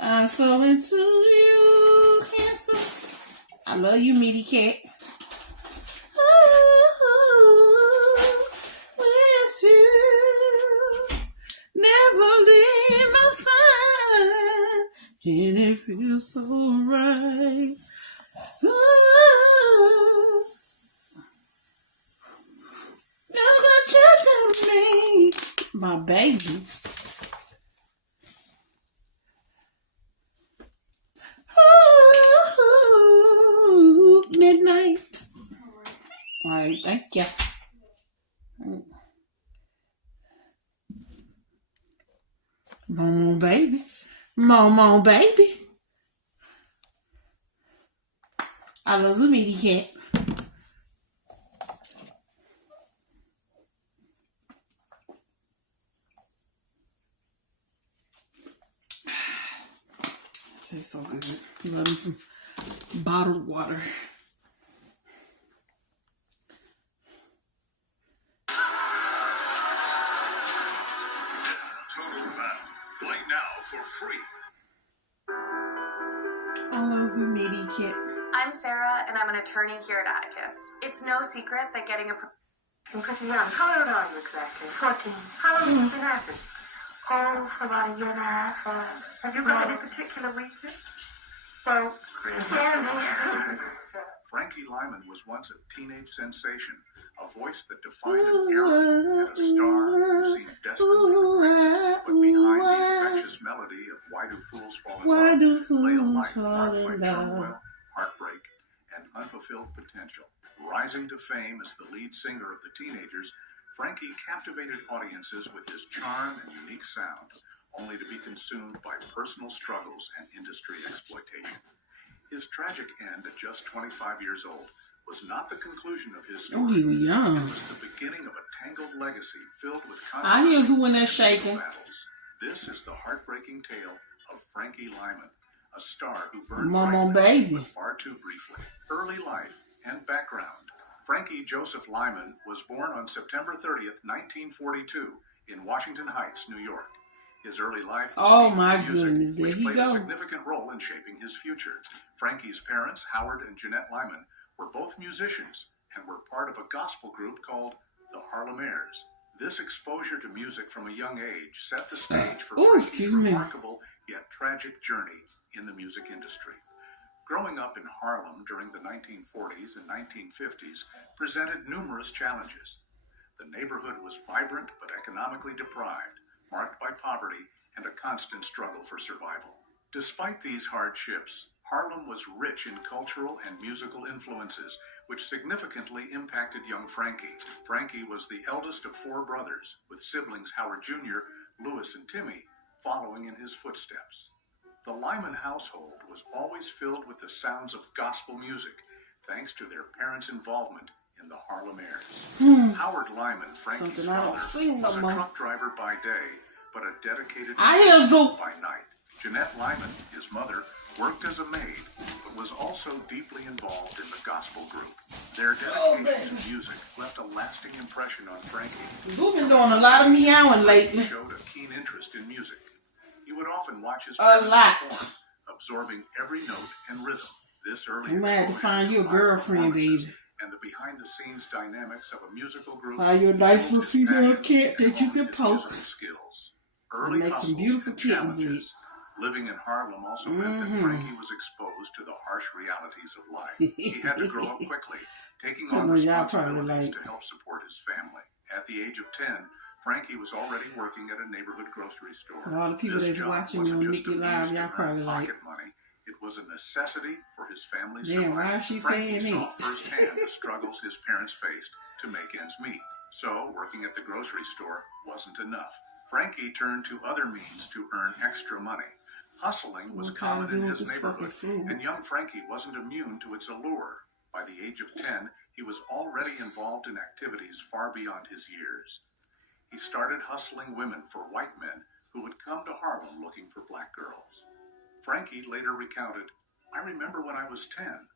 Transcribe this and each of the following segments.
I'm so into you, handsome. I love you, meaty cat. Ooh, with you, never leave my side, and it feels so right. Ooh, look what you do to me, my baby. Ooh, midnight. All right, thank you. Come on, baby. Come on, baby. I love the meaty cat. Tastes so good. Love me some bottled water. Total Battle. Play now for free. I love the meaty cat. I'm Sarah, and I'm an attorney here at Atticus. It's no secret that getting a... You're pretty young. How old are you exactly? 14. How long have you been at it? Oh, for about a year and a half. Have you got any particular weakness? Well, Frankie Lyman was once a teenage sensation, a voice that defined an era and a star who seemed destined to break. But behind the infectious melody of Why Do Fools Fall in Why Love do lay a fools life fall marked in by love? turmoil, heartbreak, and unfulfilled potential. Rising to fame as the lead singer of the Teenagers, Frankie captivated audiences with his charm and unique sound, only to be consumed by personal struggles and industry exploitation. His tragic end at just 25 years old was not the conclusion of his story. Oh, he was young. It was the beginning of a tangled legacy filled with I hear controversy who in there and shaking. legal battles. This is the heartbreaking tale of Frankie Lyman, a star who burned Mama, brightly baby. but far too briefly. Early life and background. Frankie Joseph Lyman was born on September 30th, 1942, in Washington Heights, New York. His early life was Oh steeped my in music, goodness, there which he played a go. significant role in shaping his future. Frankie's parents, Howard and Jeanette Lyman, were both musicians and were part of a gospel group called the Harlemaires. This exposure to music from a young age set the stage for Frankie's remarkable yet tragic journey in the music industry. Growing up in Harlem during the 1940s and 1950s presented numerous challenges. The neighborhood was vibrant but economically deprived, marked by poverty and a constant struggle for survival. Despite these hardships, Harlem was rich in cultural and musical influences, which significantly impacted young Frankie. Frankie was the eldest of four brothers, with siblings Howard Jr., Louis, and Timmy following in his footsteps. The Lyman household was always filled with the sounds of gospel music, thanks to their parents' involvement in the Harlemaires. Howard Lyman, Frankie's father, was a truck driver by day, but a dedicated musician by night. Jeanette Lyman, his mother, worked as a maid, but was also deeply involved in the gospel group. Their dedication to music left a lasting impression on Frankie. You've been doing a lot of meowing lately. He showed a keen interest in music. He would often watch his parents perform, absorbing every note and rhythm. This early you might have to find you a girlfriend, baby. And the behind-the-scenes dynamics of a musical group. Find you a nice little female cat that you can poke. Skills. Early make some beautiful kittens with. Living in Harlem also meant that Frankie was exposed to the harsh realities of life. He had to grow up quickly, taking on responsibilities to help support his family. At the age of 10, Frankie was already working at a neighborhood grocery store. For all the people that's watching me on Mickey Live, y'all probably like money. It was a necessity for his family's survival. Damn, why is she Frankie saying saw that? firsthand the struggles his parents faced to make ends meet. So, working at the grocery store wasn't enough. Frankie turned to other means to earn extra money. Hustling was common in his neighborhood, and young Frankie wasn't immune to its allure. By the age of 10, he was already involved in activities far beyond his years. He started hustling women for white men who would come to Harlem looking for black girls. Frankie later recounted, "I remember when I was 10.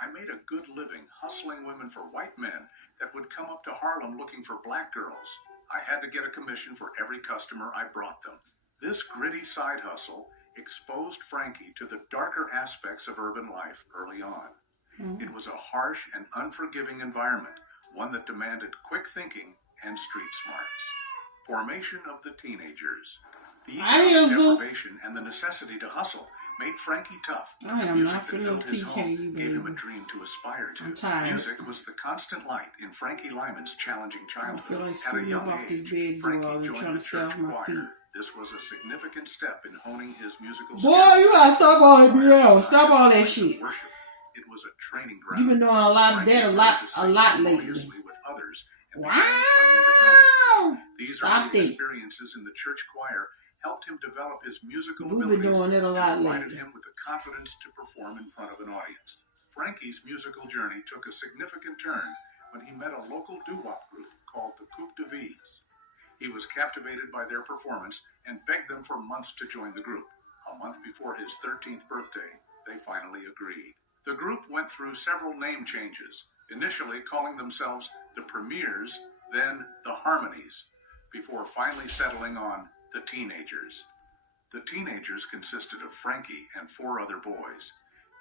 I made a good living hustling women for white men that would come up to Harlem looking for black girls. I had to get a commission for every customer I brought them. This gritty side hustle exposed Frankie to the darker aspects of urban life early on. It was a harsh and unforgiving environment, one that demanded quick thinking and street smarts. Formation of the teenagers. The economic deprivation and the necessity to hustle made Frankie tough. I The am music not that finna filled his PK home you, gave him a baby. dream to aspire to. I'm tired. Music was the constant light in Frankie Lyman's challenging I feel childhood. like At a screaming young up off this age, bed door Frankie and joined trying the to stay church off my feet. choir. This was a significant step in honing his musical Boy, skills. you gotta stop all that BS. Stop all that Worship. shit. It was a training ground. You've been doing a lot of Frankie that learned to a sing lot lately. harmoniously with others and began playing the drums. Wow! These Stop early it. experiences in the church choir helped him develop his musical We've been abilities doing it a lot and provided lately. him with the confidence to perform in front of an audience. Frankie's musical journey took a significant turn when he met a local doo-wop group called the Coupe de Vise. He was captivated by their performance and begged them for months to join the group. A month before his 13th birthday, they finally agreed. The group went through several name changes, initially calling themselves the Premiers, then the Harmonies, before finally settling on the Teenagers. The Teenagers consisted of Frankie and 4 other boys: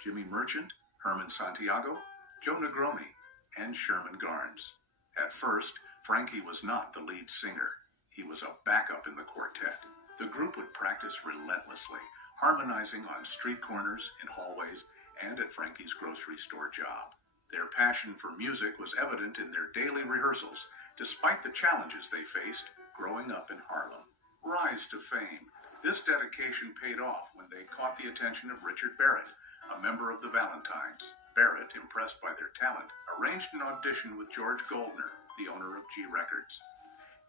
Jimmy Merchant, Herman Santiago, Joe Negroni, and Sherman Garnes. At first, Frankie was not the lead singer. He was a backup in the quartet. The group would practice relentlessly, harmonizing on street corners, in hallways, and at Frankie's grocery store job. Their passion for music was evident in their daily rehearsals, despite the challenges they faced growing up in Harlem. Rise to fame. This dedication paid off when they caught the attention of Richard Barrett, a member of the Valentines. Barrett, impressed by their talent, arranged an audition with George Goldner, the owner of G Records.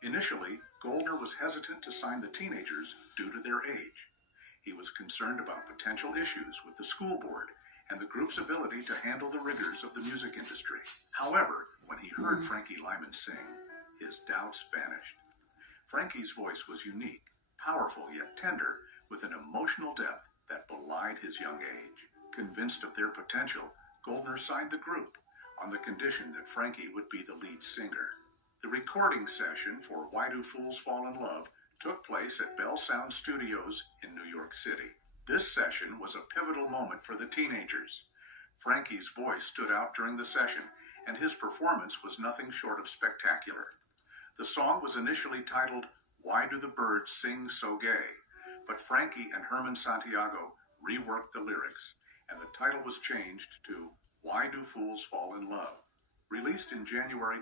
Initially, Goldner was hesitant to sign the Teenagers due to their age. He was concerned about potential issues with the school board and the group's ability to handle the rigors of the music industry. However, when he heard Frankie Lyman sing, his doubts vanished. Frankie's voice was unique, powerful yet tender, with an emotional depth that belied his young age. Convinced of their potential, Goldner signed the group on the condition that Frankie would be the lead singer. The recording session for Why Do Fools Fall in Love took place at Bell Sound Studios in New York City. This session was a pivotal moment for the Teenagers. Frankie's voice stood out during the session, and his performance was nothing short of spectacular. The song was initially titled Why Do the Birds Sing So Gay? But Frankie and Herman Santiago reworked the lyrics, and the title was changed to Why Do Fools Fall in Love? Released in January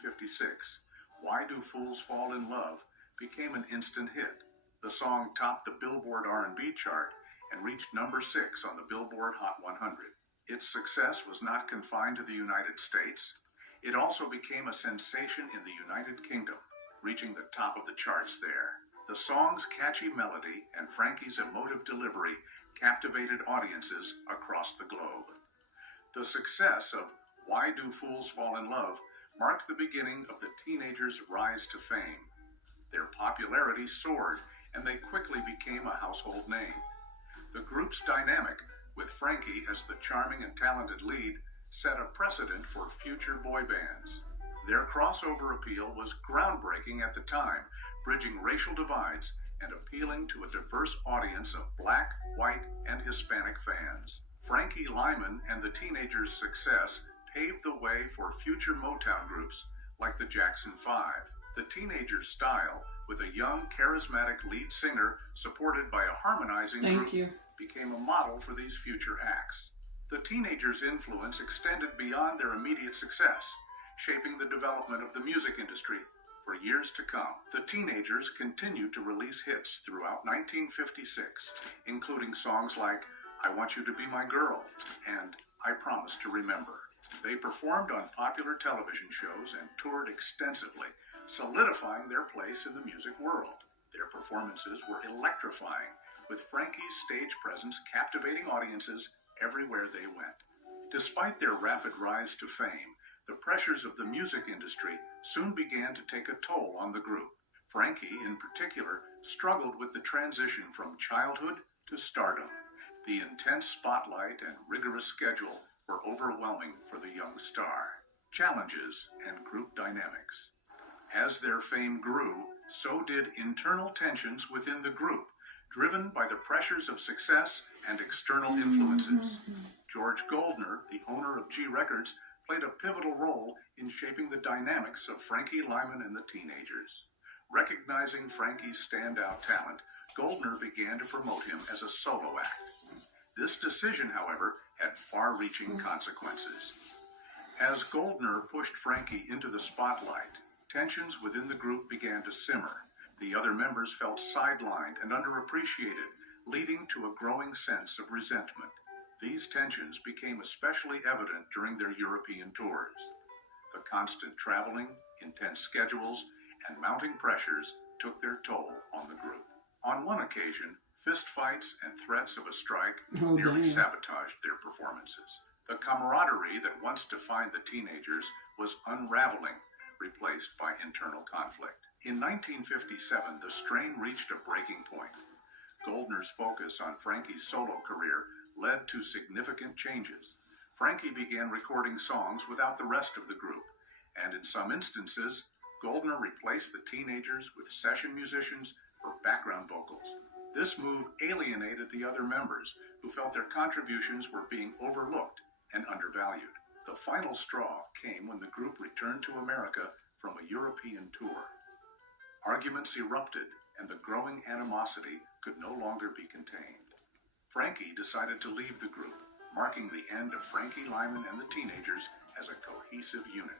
1956, Why Do Fools Fall in Love became an instant hit. The song topped the Billboard R&B chart and reached number 6 on the Billboard Hot 100. Its success was not confined to the United States. It also became a sensation in the United Kingdom, reaching the top of the charts there. The song's catchy melody and Frankie's emotive delivery captivated audiences across the globe. The success of Why Do Fools Fall in Love marked the beginning of the Teenagers' rise to fame. Their popularity soared, and they quickly became a household name. The group's dynamic, with Frankie as the charming and talented lead, set a precedent for future boy bands. Their crossover appeal was groundbreaking at the time, bridging racial divides and appealing to a diverse audience of Black, white, and Hispanic fans. Frankie Lyman and the Teenagers' success paved the way for future Motown groups like the Jackson 5. The Teenagers' style, with a young, charismatic lead singer supported by a harmonizing group, became a model for these future acts. The Teenagers' influence extended beyond their immediate success, shaping the development of the music industry for years to come. The Teenagers continued to release hits throughout 1956, including songs like I Want You to Be My Girl and I Promise to Remember. They performed on popular television shows and toured extensively, solidifying their place in the music world. Their performances were electrifying, with Frankie's stage presence captivating audiences everywhere they went. Despite their rapid rise to fame, the pressures of the music industry soon began to take a toll on the group. Frankie, in particular, struggled with the transition from childhood to stardom. The intense spotlight and rigorous schedule were overwhelming for the young star. Challenges and group dynamics. As their fame grew, so did internal tensions within the group, driven by the pressures of success and external influences. George Goldner, the owner of G Records, played a pivotal role in shaping the dynamics of Frankie Lymon and the Teenagers. Recognizing Frankie's standout talent, Goldner began to promote him as a solo act. This decision, however, had far-reaching consequences. As Goldner pushed Frankie into the spotlight, tensions within the group began to simmer. The other members felt sidelined and underappreciated, leading to a growing sense of resentment. These tensions became especially evident during their European tours. The constant traveling, intense schedules, and mounting pressures took their toll on the group. On one occasion, fistfights and threats of a strike nearly sabotaged their performances. The camaraderie that once defined the Teenagers was unraveling, replaced by internal conflict. In 1957, the strain reached a breaking point. Goldner's focus on Frankie's solo career led to significant changes. Frankie began recording songs without the rest of the group, and in some instances, Goldner replaced the Teenagers with session musicians for background vocals. This move alienated the other members, who felt their contributions were being overlooked and undervalued. The final straw came when the group returned to America from a European tour. Arguments erupted, and the growing animosity could no longer be contained. Frankie decided to leave the group, marking the end of Frankie Lymon and the Teenagers as a cohesive unit.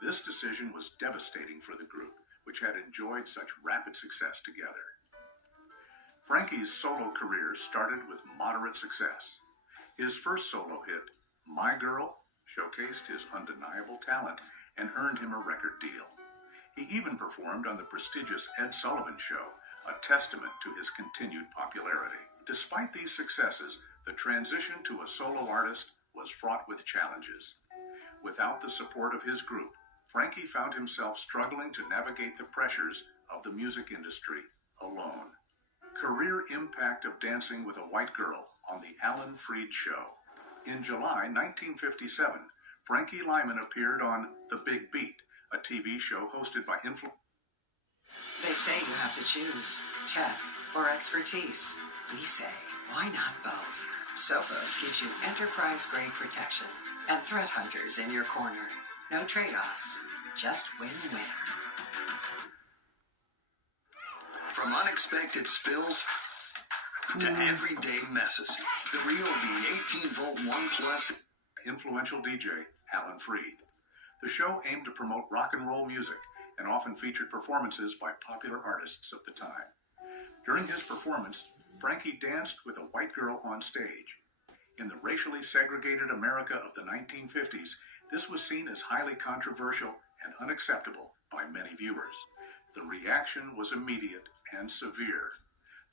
This decision was devastating for the group, which had enjoyed such rapid success together. Frankie's solo career started with moderate success. His first solo hit, My Girl, showcased his undeniable talent and earned him a record deal. He even performed on the prestigious Ed Sullivan Show, a testament to his continued popularity. Despite these successes, the transition to a solo artist was fraught with challenges. Without the support of his group, Frankie found himself struggling to navigate the pressures of the music industry alone. Career impact of Dancing with a White Girl on The Alan Freed Show. In July 1957, Frankie Lymon appeared on The Big Beat, a TV show hosted by They say you have to choose tech or expertise. We say, why not both? Sophos gives you enterprise-grade protection and threat hunters in your corner. No trade-offs, just win-win. From unexpected spills to everyday messes, the Ryobi 18-volt 1 Plus influential DJ Alan Freed. The show aimed to promote rock and roll music and often featured performances by popular artists of the time. During his performance, Frankie danced with a white girl on stage. In the racially segregated America of the 1950s, this was seen as highly controversial and unacceptable by many viewers. The reaction was immediate and severe.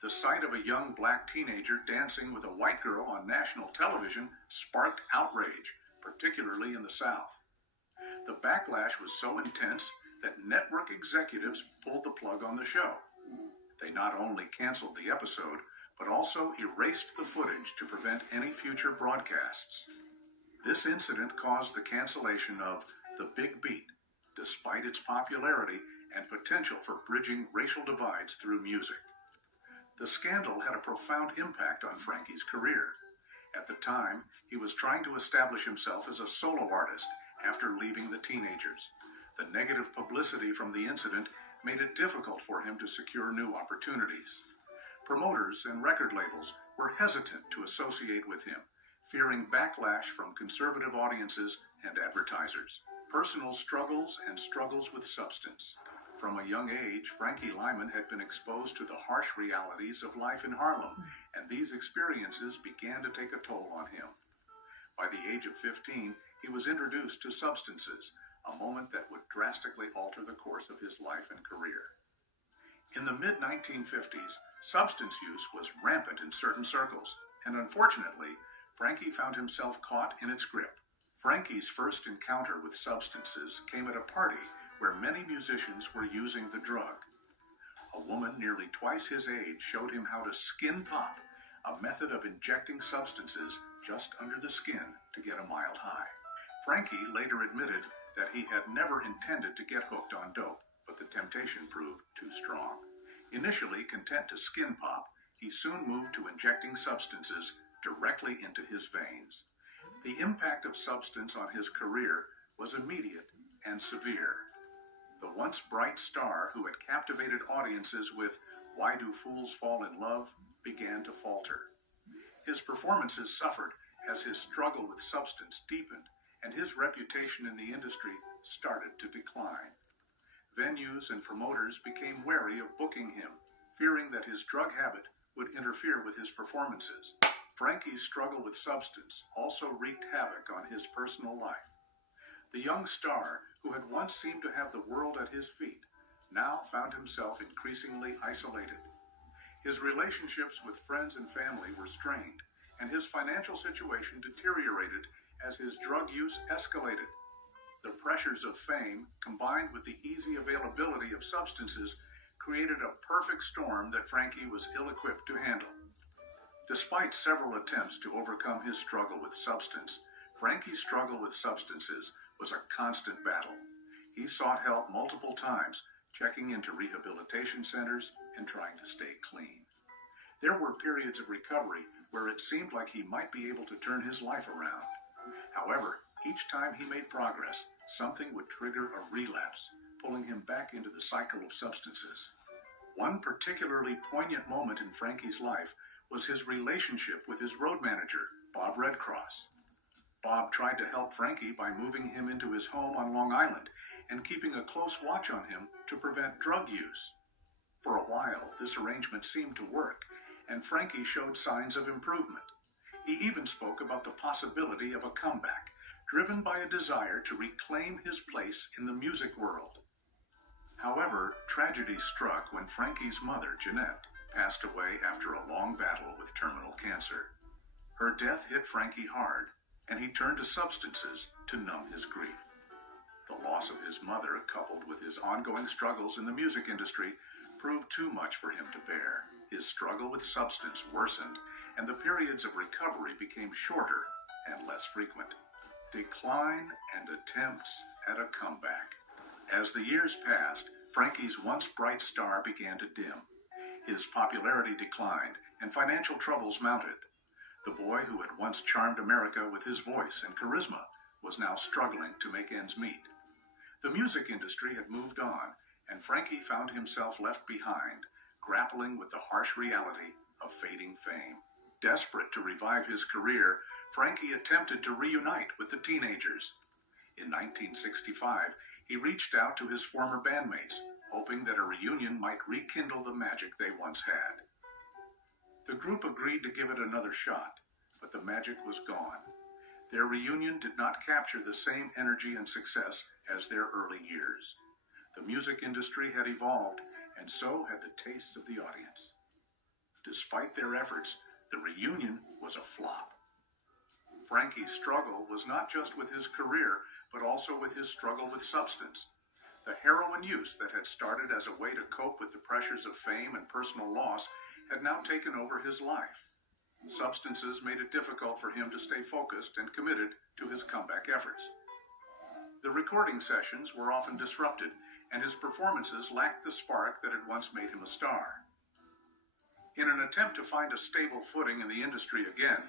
The sight of a young black teenager dancing with a white girl on national television sparked outrage, particularly in the South. The backlash was so intense that network executives pulled the plug on the show. They not only canceled the episode, but also erased the footage to prevent any future broadcasts. This incident caused the cancellation of The Big Beat, despite its popularity and potential for bridging racial divides through music. The scandal had a profound impact on Frankie's career. At the time, he was trying to establish himself as a solo artist after leaving the Teenagers. The negative publicity from the incident made it difficult for him to secure new opportunities. Promoters and record labels were hesitant to associate with him, fearing backlash from conservative audiences and advertisers. Personal struggles and struggles with substance. From a young age, Frankie Lymon had been exposed to the harsh realities of life in Harlem, and these experiences began to take a toll on him. By the age of 15, he was introduced to substances, a moment that would drastically alter the course of his life and career. In the mid-1950s, substance use was rampant in certain circles, and unfortunately, Frankie found himself caught in its grip. Frankie's first encounter with substances came at a party where many musicians were using the drug. A woman nearly twice his age showed him how to skin pop, a method of injecting substances just under the skin to get a mild high. Frankie later admitted that he had never intended to get hooked on dope, but the temptation proved too strong. Initially content to skin pop, he soon moved to injecting substances directly into his veins. The impact of substance on his career was immediate and severe. The once bright star who had captivated audiences with "Why Do Fools Fall in Love" began to falter. His performances suffered as his struggle with substance deepened and his reputation in the industry started to decline. Venues and promoters became wary of booking him, fearing that his drug habit would interfere with his performances. Frankie's struggle with substance also wreaked havoc on his personal life. The young star, who had once seemed to have the world at his feet, now found himself increasingly isolated. His relationships with friends and family were strained, and his financial situation deteriorated as his drug use escalated. The pressures of fame, combined with the easy availability of substances, created a perfect storm that Frankie was ill-equipped to handle. Despite several attempts to overcome his struggle with substance, Frankie's struggle with substances was a constant battle. He sought help multiple times, checking into rehabilitation centers and trying to stay clean. There were periods of recovery where it seemed like he might be able to turn his life around. However, each time he made progress, something would trigger a relapse, pulling him back into the cycle of substances. One particularly poignant moment in Frankie's life was his relationship with his road manager, Bob Redcross. Bob tried to help Frankie by moving him into his home on Long Island and keeping a close watch on him to prevent drug use. For a while, this arrangement seemed to work, and Frankie showed signs of improvement. He even spoke about the possibility of a comeback, driven by a desire to reclaim his place in the music world. However, tragedy struck when Frankie's mother, Jeanette, passed away after a long battle with terminal cancer. Her death hit Frankie hard, and he turned to substances to numb his grief. The loss of his mother, coupled with his ongoing struggles in the music industry, proved too much for him to bear. His struggle with substance worsened, and the periods of recovery became shorter and less frequent. Decline and attempts at a comeback. As the years passed, Frankie's once bright star began to dim. His popularity declined, and financial troubles mounted. The boy who had once charmed America with his voice and charisma was now struggling to make ends meet. The music industry had moved on, and Frankie found himself left behind, grappling with the harsh reality of fading fame. Desperate to revive his career, Frankie attempted to reunite with the teenagers. In 1965, he reached out to his former bandmates, hoping that a reunion might rekindle the magic they once had. The group agreed to give it another shot, but the magic was gone. Their reunion did not capture the same energy and success as their early years. The music industry had evolved, and so had the tastes of the audience. Despite their efforts, the reunion was a flop. Frankie's struggle was not just with his career, but also with his struggle with substance. The heroin use that had started as a way to cope with the pressures of fame and personal loss had now taken over his life. Substances made it difficult for him to stay focused and committed to his comeback efforts. The recording sessions were often disrupted, and his performances lacked the spark that had once made him a star. In an attempt to find a stable footing in the industry again,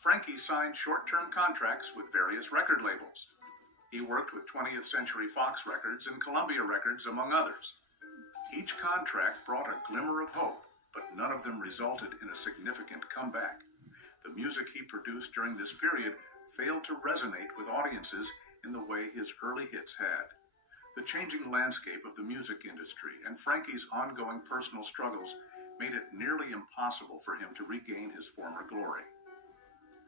Frankie signed short-term contracts with various record labels. He worked with 20th Century Fox Records and Columbia Records, among others. Each contract brought a glimmer of hope, but none of them resulted in a significant comeback. The music he produced during this period failed to resonate with audiences in the way his early hits had. The changing landscape of the music industry and Frankie's ongoing personal struggles made it nearly impossible for him to regain his former glory.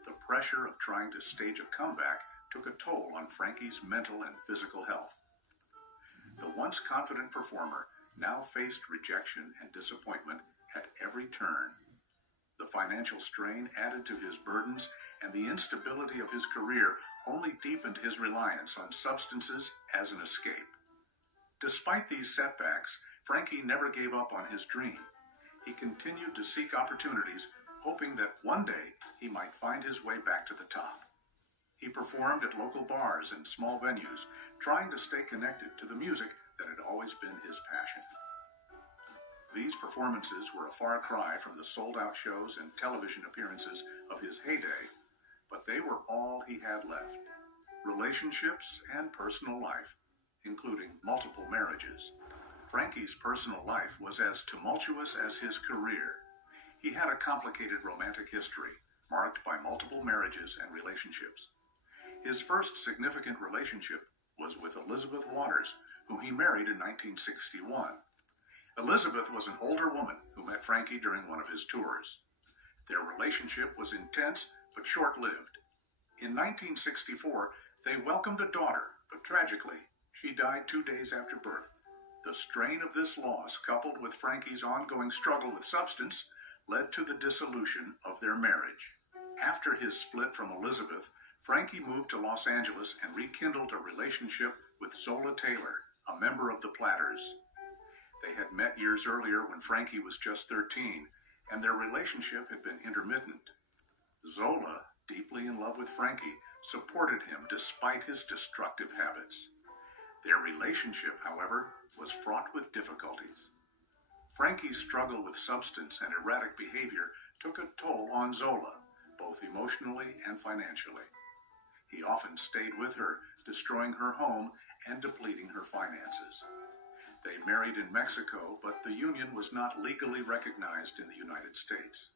The pressure of trying to stage a comeback took a toll on Frankie's mental and physical health. The once confident performer now faced rejection and disappointment at every turn. The financial strain added to his burdens, and the instability of his career only deepened his reliance on substances as an escape. Despite these setbacks, Frankie never gave up on his dream. He continued to seek opportunities, hoping that one day he might find his way back to the top. He performed at local bars and small venues, trying to stay connected to the music that had always been his passion. These performances were a far cry from the sold-out shows and television appearances of his heyday, but they were all he had left. Relationships and personal life, including multiple marriages. Frankie's personal life was as tumultuous as his career. He had a complicated romantic history, marked by multiple marriages and relationships. His first significant relationship was with Elizabeth Waters, whom he married in 1961. Elizabeth was an older woman who met Frankie during one of his tours. Their relationship was intense but short-lived. In 1964, they welcomed a daughter, but tragically, she died 2 days after birth. The strain of this loss, coupled with Frankie's ongoing struggle with substance, led to the dissolution of their marriage. After his split from Elizabeth, Frankie moved to Los Angeles and rekindled a relationship with Zola Taylor, a member of the Platters. They had met years earlier when Frankie was just 13, and their relationship had been intermittent. Zola, deeply in love with Frankie, supported him despite his destructive habits. Their relationship, however, was fraught with difficulties. Frankie's struggle with substance and erratic behavior took a toll on Zola, both emotionally and financially. He often stayed with her, destroying her home and depleting her finances. They married in Mexico, but the union was not legally recognized in the United States.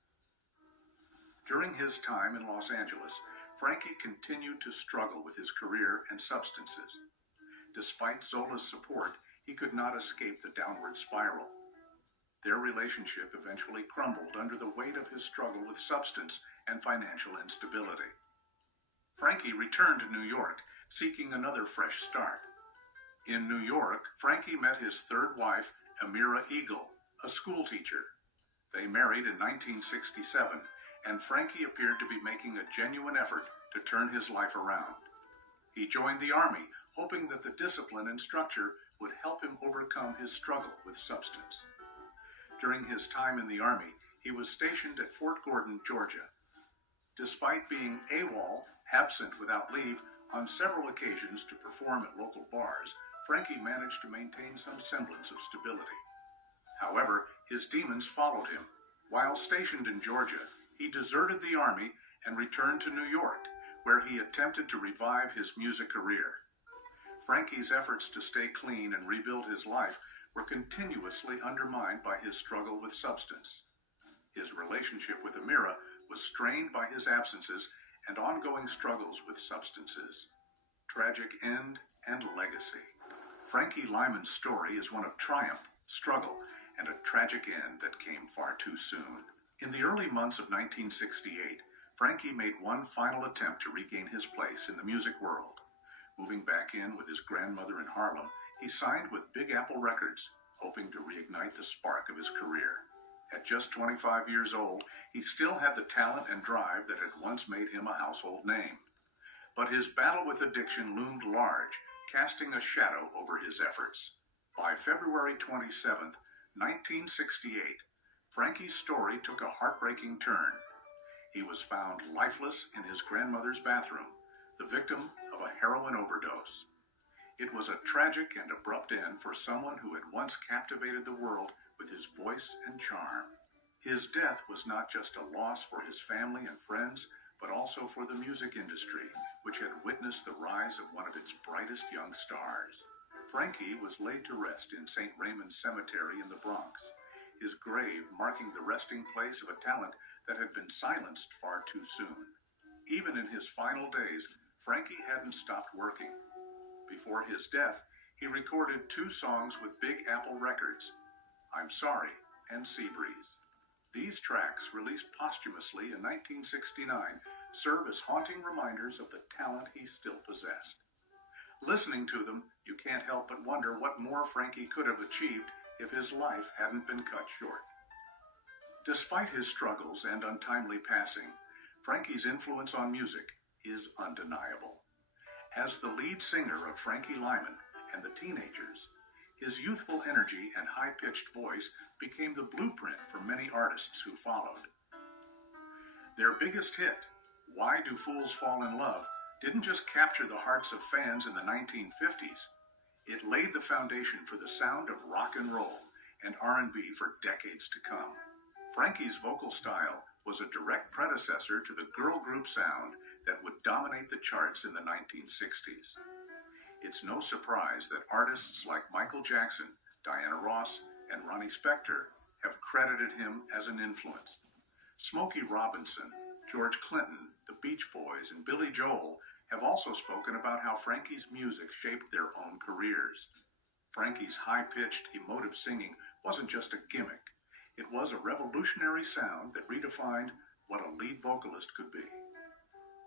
During his time in Los Angeles, Frankie continued to struggle with his career and substances. Despite Zola's support, he could not escape the downward spiral. Their relationship eventually crumbled under the weight of his struggle with substance and financial instability. Frankie returned to New York, seeking another fresh start. In New York, Frankie met his third wife, Amira Eagle, a schoolteacher. They married in 1967, and Frankie appeared to be making a genuine effort to turn his life around. He joined the Army, hoping that the discipline and structure would help him overcome his struggle with substance. During his time in the Army, he was stationed at Fort Gordon, Georgia. Despite being AWOL, absent without leave, on several occasions to perform at local bars, Frankie managed to maintain some semblance of stability. However, his demons followed him. While stationed in Georgia, he deserted the Army and returned to New York, where he attempted to revive his music career. Frankie's efforts to stay clean and rebuild his life were continuously undermined by his struggle with substance. His relationship with Amira was strained by his absences and ongoing struggles with substances. Tragic end and legacy. Frankie Lyman's story is one of triumph, struggle, and a tragic end that came far too soon. In the early months of 1968, Frankie made one final attempt to regain his place in the music world. Moving back in with his grandmother in Harlem, he signed with Big Apple Records, hoping to reignite the spark of his career. At just 25 years old, he still had the talent and drive that had once made him a household name. But his battle with addiction loomed large, casting a shadow over his efforts. By February 27, 1968, Frankie's story took a heartbreaking turn. He was found lifeless in his grandmother's bathroom, the victim of a heroin overdose. It was a tragic and abrupt end for someone who had once captivated the world with his voice and charm. His death was not just a loss for his family and friends, but also for the music industry, which had witnessed the rise of one of its brightest young stars. Frankie was laid to rest in St. Raymond's Cemetery in the Bronx, his grave marking the resting place of a talent that had been silenced far too soon. Even in his final days, Frankie hadn't stopped working. Before his death, he recorded 2 songs with Big Apple Records, I'm Sorry and Seabreeze. These tracks, released posthumously in 1969, serve as haunting reminders of the talent he still possessed. Listening to them, you can't help but wonder what more Frankie could have achieved if his life hadn't been cut short. Despite his struggles and untimely passing, Frankie's influence on music is undeniable. As the lead singer of Frankie Lyman and the Teenagers, his youthful energy and high-pitched voice became the blueprint for many artists who followed. Their biggest hit, Why Do Fools Fall in Love, didn't just capture the hearts of fans in the 1950s. It laid the foundation for the sound of rock and roll and R&B for decades to come. Frankie's vocal style was a direct predecessor to the girl group sound that would dominate the charts in the 1960s. It's no surprise that artists like Michael Jackson, Diana Ross, and Ronnie Spector have credited him as an influence. Smokey Robinson, George Clinton, the Beach Boys, and Billy Joel have also spoken about how Frankie's music shaped their own careers. Frankie's high-pitched, emotive singing wasn't just a gimmick. It was a revolutionary sound that redefined what a lead vocalist could be.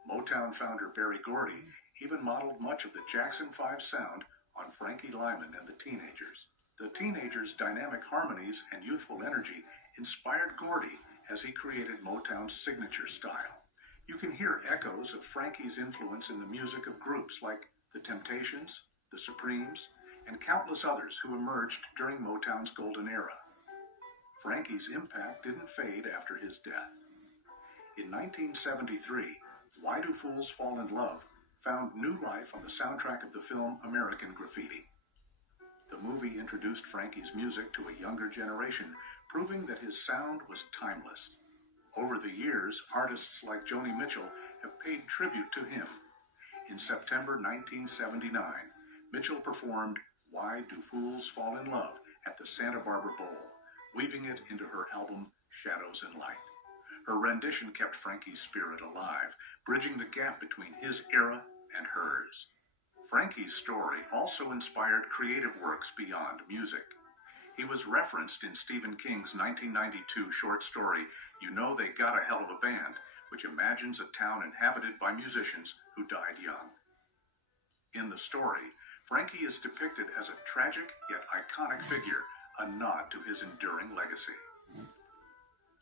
Motown founder Berry Gordy even modeled much of the Jackson 5 sound on Frankie Lymon and the Teenagers. The Teenagers' dynamic harmonies and youthful energy inspired Gordy as he created Motown's signature style. You can hear echoes of Frankie's influence in the music of groups like The Temptations, The Supremes, and countless others who emerged during Motown's golden era. Frankie's impact didn't fade after his death. In 1973, Why Do Fools Fall in Love found new life on the soundtrack of the film American Graffiti. The movie introduced Frankie's music to a younger generation, proving that his sound was timeless. Over the years, artists like Joni Mitchell have paid tribute to him. In September 1979, Mitchell performed Why Do Fools Fall in Love at the Santa Barbara Bowl, weaving it into her album Shadows and Light. Her rendition kept Frankie's spirit alive, bridging the gap between his era and hers. Frankie's story also inspired creative works beyond music. He was referenced in Stephen King's 1992 short story, You Know They Got a Hell of a Band, which imagines a town inhabited by musicians who died young. In the story, Frankie is depicted as a tragic yet iconic figure, a nod to his enduring legacy.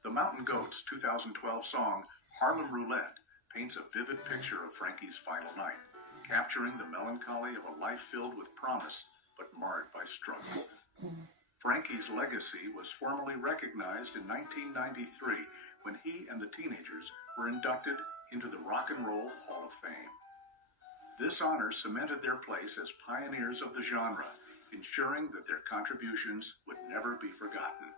The Mountain Goats' 2012 song, Harlem Roulette, paints a vivid picture of Frankie's final night, capturing the melancholy of a life filled with promise, but marred by struggle. Frankie's legacy was formally recognized in 1993 when he and the Teenagers were inducted into the Rock and Roll Hall of Fame. This honor cemented their place as pioneers of the genre, ensuring that their contributions would never be forgotten.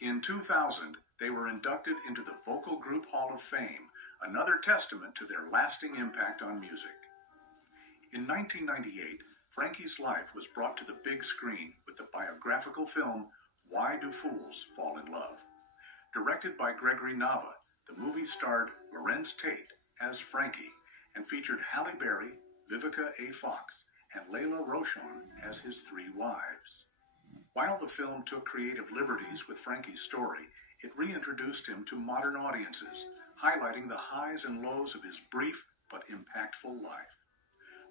In 2000, they were inducted into the Vocal Group Hall of Fame, another testament to their lasting impact on music. In 1998, Frankie's life was brought to the big screen with the biographical film Why Do Fools Fall in Love? Directed by Gregory Nava, the movie starred Lorenz Tate as Frankie and featured Halle Berry, Vivica A. Fox, and Layla Rochon as his three wives. While the film took creative liberties with Frankie's story, it reintroduced him to modern audiences, highlighting the highs and lows of his brief but impactful life.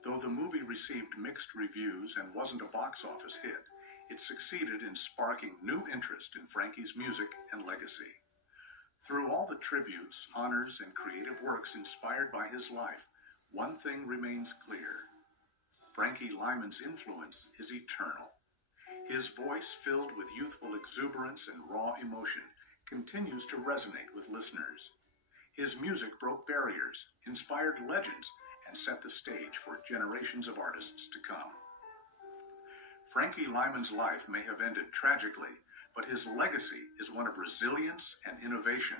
Though the movie received mixed reviews and wasn't a box office hit, it succeeded in sparking new interest in Frankie's music and legacy. Through all the tributes, honors, and creative works inspired by his life, one thing remains clear. Frankie Lymon's influence is eternal. His voice, filled with youthful exuberance and raw emotion, continues to resonate with listeners. His music broke barriers, inspired legends, and set the stage for generations of artists to come. Frankie Lymon's life may have ended tragically, but his legacy is one of resilience and innovation.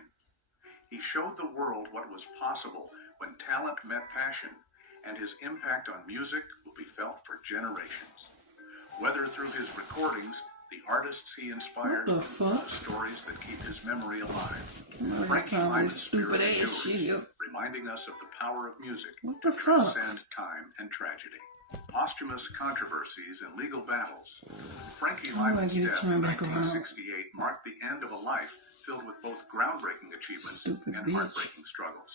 He showed the world what was possible when talent met passion, and his impact on music will be felt for generations. Whether through his recordings, the artists he inspired, or the stories that keep his memory alive, Frankie Lymon's spirit endures, reminding us of the power of music to transcend time and tragedy. Posthumous controversies and legal battles. Frankie Lymon's death in 1968 marked the end of a life filled with both groundbreaking achievements and heartbreaking struggles.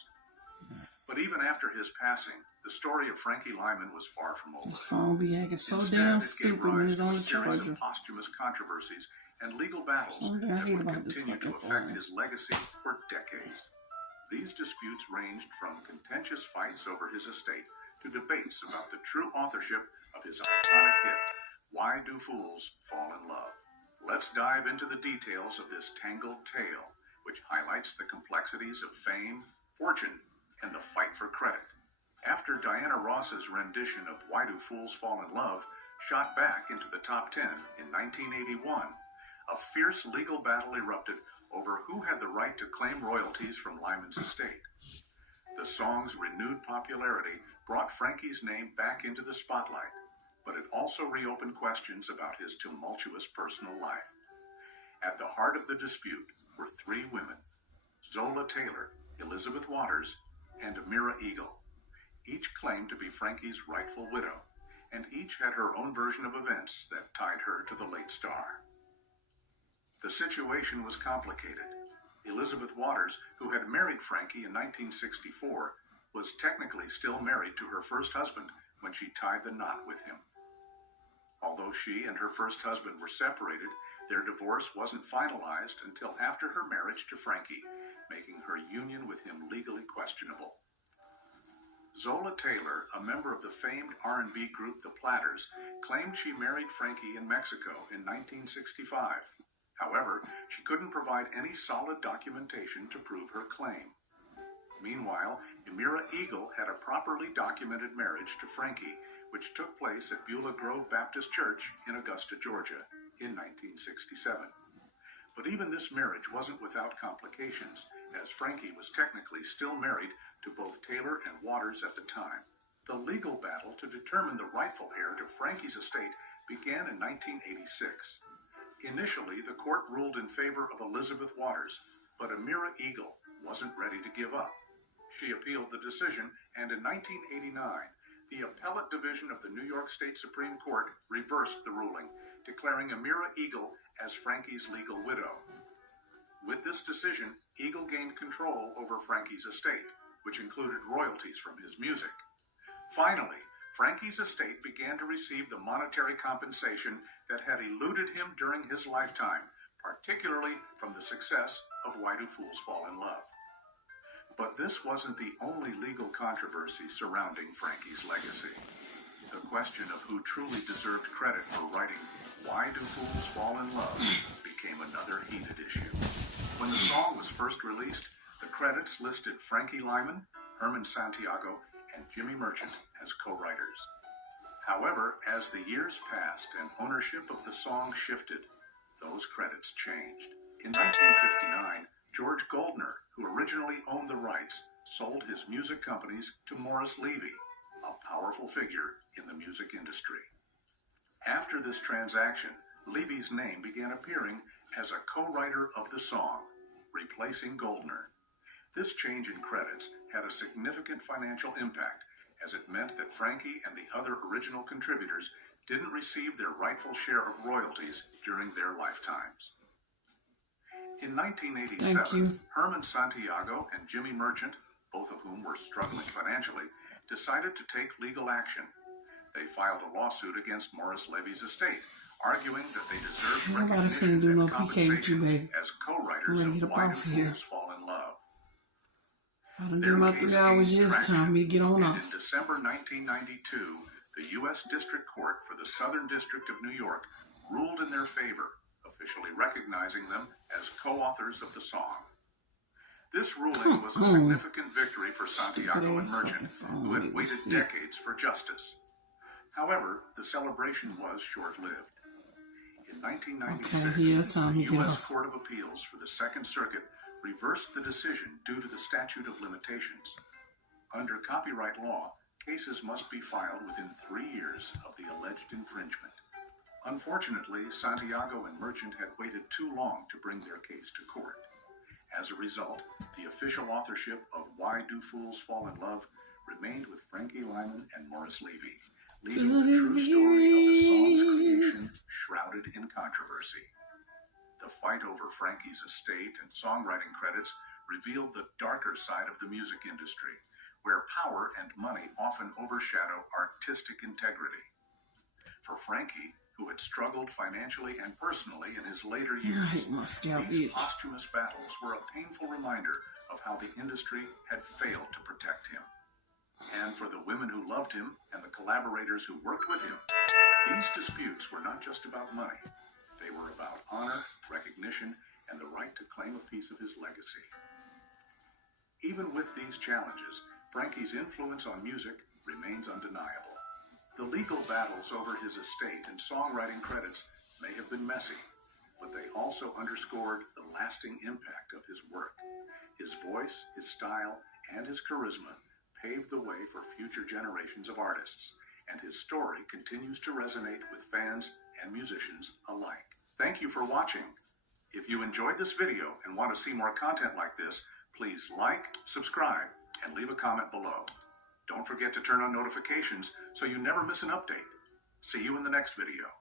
But even after his passing, the story of Frankie Lymon was far from over. The phone be acting so Instead, damn it gave stupid when rise it's to on a the series charger. of posthumous controversies and legal battles Something I that hate would about this continue to fucking affect phone. his legacy for decades. These disputes ranged from contentious fights over his estate to debates about the true authorship of his iconic hit, Why Do Fools Fall in Love? Let's dive into the details of this tangled tale, which highlights the complexities of fame, fortune, and the fight for credit. After Diana Ross's rendition of Why Do Fools Fall in Love shot back into the top 10 in 1981, a fierce legal battle erupted over who had the right to claim royalties from Lyman's estate. The song's renewed popularity brought Frankie's name back into the spotlight, but it also reopened questions about his tumultuous personal life. At the heart of the dispute were three women: Zola Taylor, Elizabeth Waters, and Amira Eagle. Each claimed to be Frankie's rightful widow, and each had her own version of events that tied her to the late star. The situation was complicated. Elizabeth Waters, who had married Frankie in 1964, was technically still married to her first husband when she tied the knot with him. Although she and her first husband were separated, their divorce wasn't finalized until after her marriage to Frankie, making her union with him legally questionable. Zola Taylor, a member of the famed R&B group The Platters, claimed she married Frankie in Mexico in 1965. However, she couldn't provide any solid documentation to prove her claim. Meanwhile, Amira Eagle had a properly documented marriage to Frankie, which took place at Beulah Grove Baptist Church in Augusta, Georgia, in 1967. But even this marriage wasn't without complications, as Frankie was technically still married to both Taylor and Waters at the time. The legal battle to determine the rightful heir to Frankie's estate began in 1986. Initially, the court ruled in favor of Elizabeth Waters, but Amira Eagle wasn't ready to give up. She appealed the decision, and in 1989, the Appellate Division of the New York State Supreme Court reversed the ruling, declaring Amira Eagle as Frankie's legal widow. With this decision, Eagle gained control over Frankie's estate, which included royalties from his music. Finally, Frankie's estate began to receive the monetary compensation that had eluded him during his lifetime, particularly from the success of Why Do Fools Fall in Love. But this wasn't the only legal controversy surrounding Frankie's legacy. The question of who truly deserved credit for writing Why Do Fools Fall in Love became another heated issue. When the song was first released, the credits listed Frankie Lyman, Herman Santiago, and Jimmy Merchant as co-writers. However, as the years passed and ownership of the song shifted, those credits changed. In 1959, George Goldner, who originally owned the rights, sold his music companies to Morris Levy, a powerful figure in the music industry. After this transaction, Levy's name began appearing as a co-writer of the song, replacing Goldner. This change in credits had a significant financial impact, as it meant that Frankie and the other original contributors didn't receive their rightful share of royalties during their lifetimes. In 1987, Herman Santiago and Jimmy Merchant, both of whom were struggling financially, decided to take legal action. They filed a lawsuit against Morris Levy's estate, arguing that they deserved recognition and compensation as co-writers of Why Do Fools Fall in Love. Their case gained traction, and in December 1992, the U.S. District Court for the Southern District of New York ruled in their favor, officially recognizing them as co-authors of the song. This ruling was a significant victory for Santiago and Merchant, who had waited decades for justice. However, the celebration was short-lived. In 1996, the U.S. Court of Appeals for the Second Circuit reversed the decision due to the statute of limitations. Under copyright law, cases must be filed within 3 years of the alleged infringement. Unfortunately, Santiago and Merchant had waited too long to bring their case to court. As a result, the official authorship of Why Do Fools Fall in Love remained with Frankie Lyman and Morris Levy, leaving the true story of the song's creation shrouded in controversy. The fight over Frankie's estate and songwriting credits revealed the darker side of the music industry, where power and money often overshadow artistic integrity. For Frankie, who had struggled financially and personally in his later years, these posthumous battles were a painful reminder of how the industry had failed to protect him. And for the women who loved him and the collaborators who worked with him, these disputes were not just about money. They were about honor, recognition, and the right to claim a piece of his legacy. Even with these challenges, Frankie's influence on music remains undeniable. The legal battles over his estate and songwriting credits may have been messy, but they also underscored the lasting impact of his work. His voice, his style, and his charisma paved the way for future generations of artists, and his story continues to resonate with fans and musicians alike. Thank you for watching. If you enjoyed this video and want to see more content like this, please like, subscribe, and leave a comment below. Don't forget to turn on notifications so you never miss an update. See you in the next video.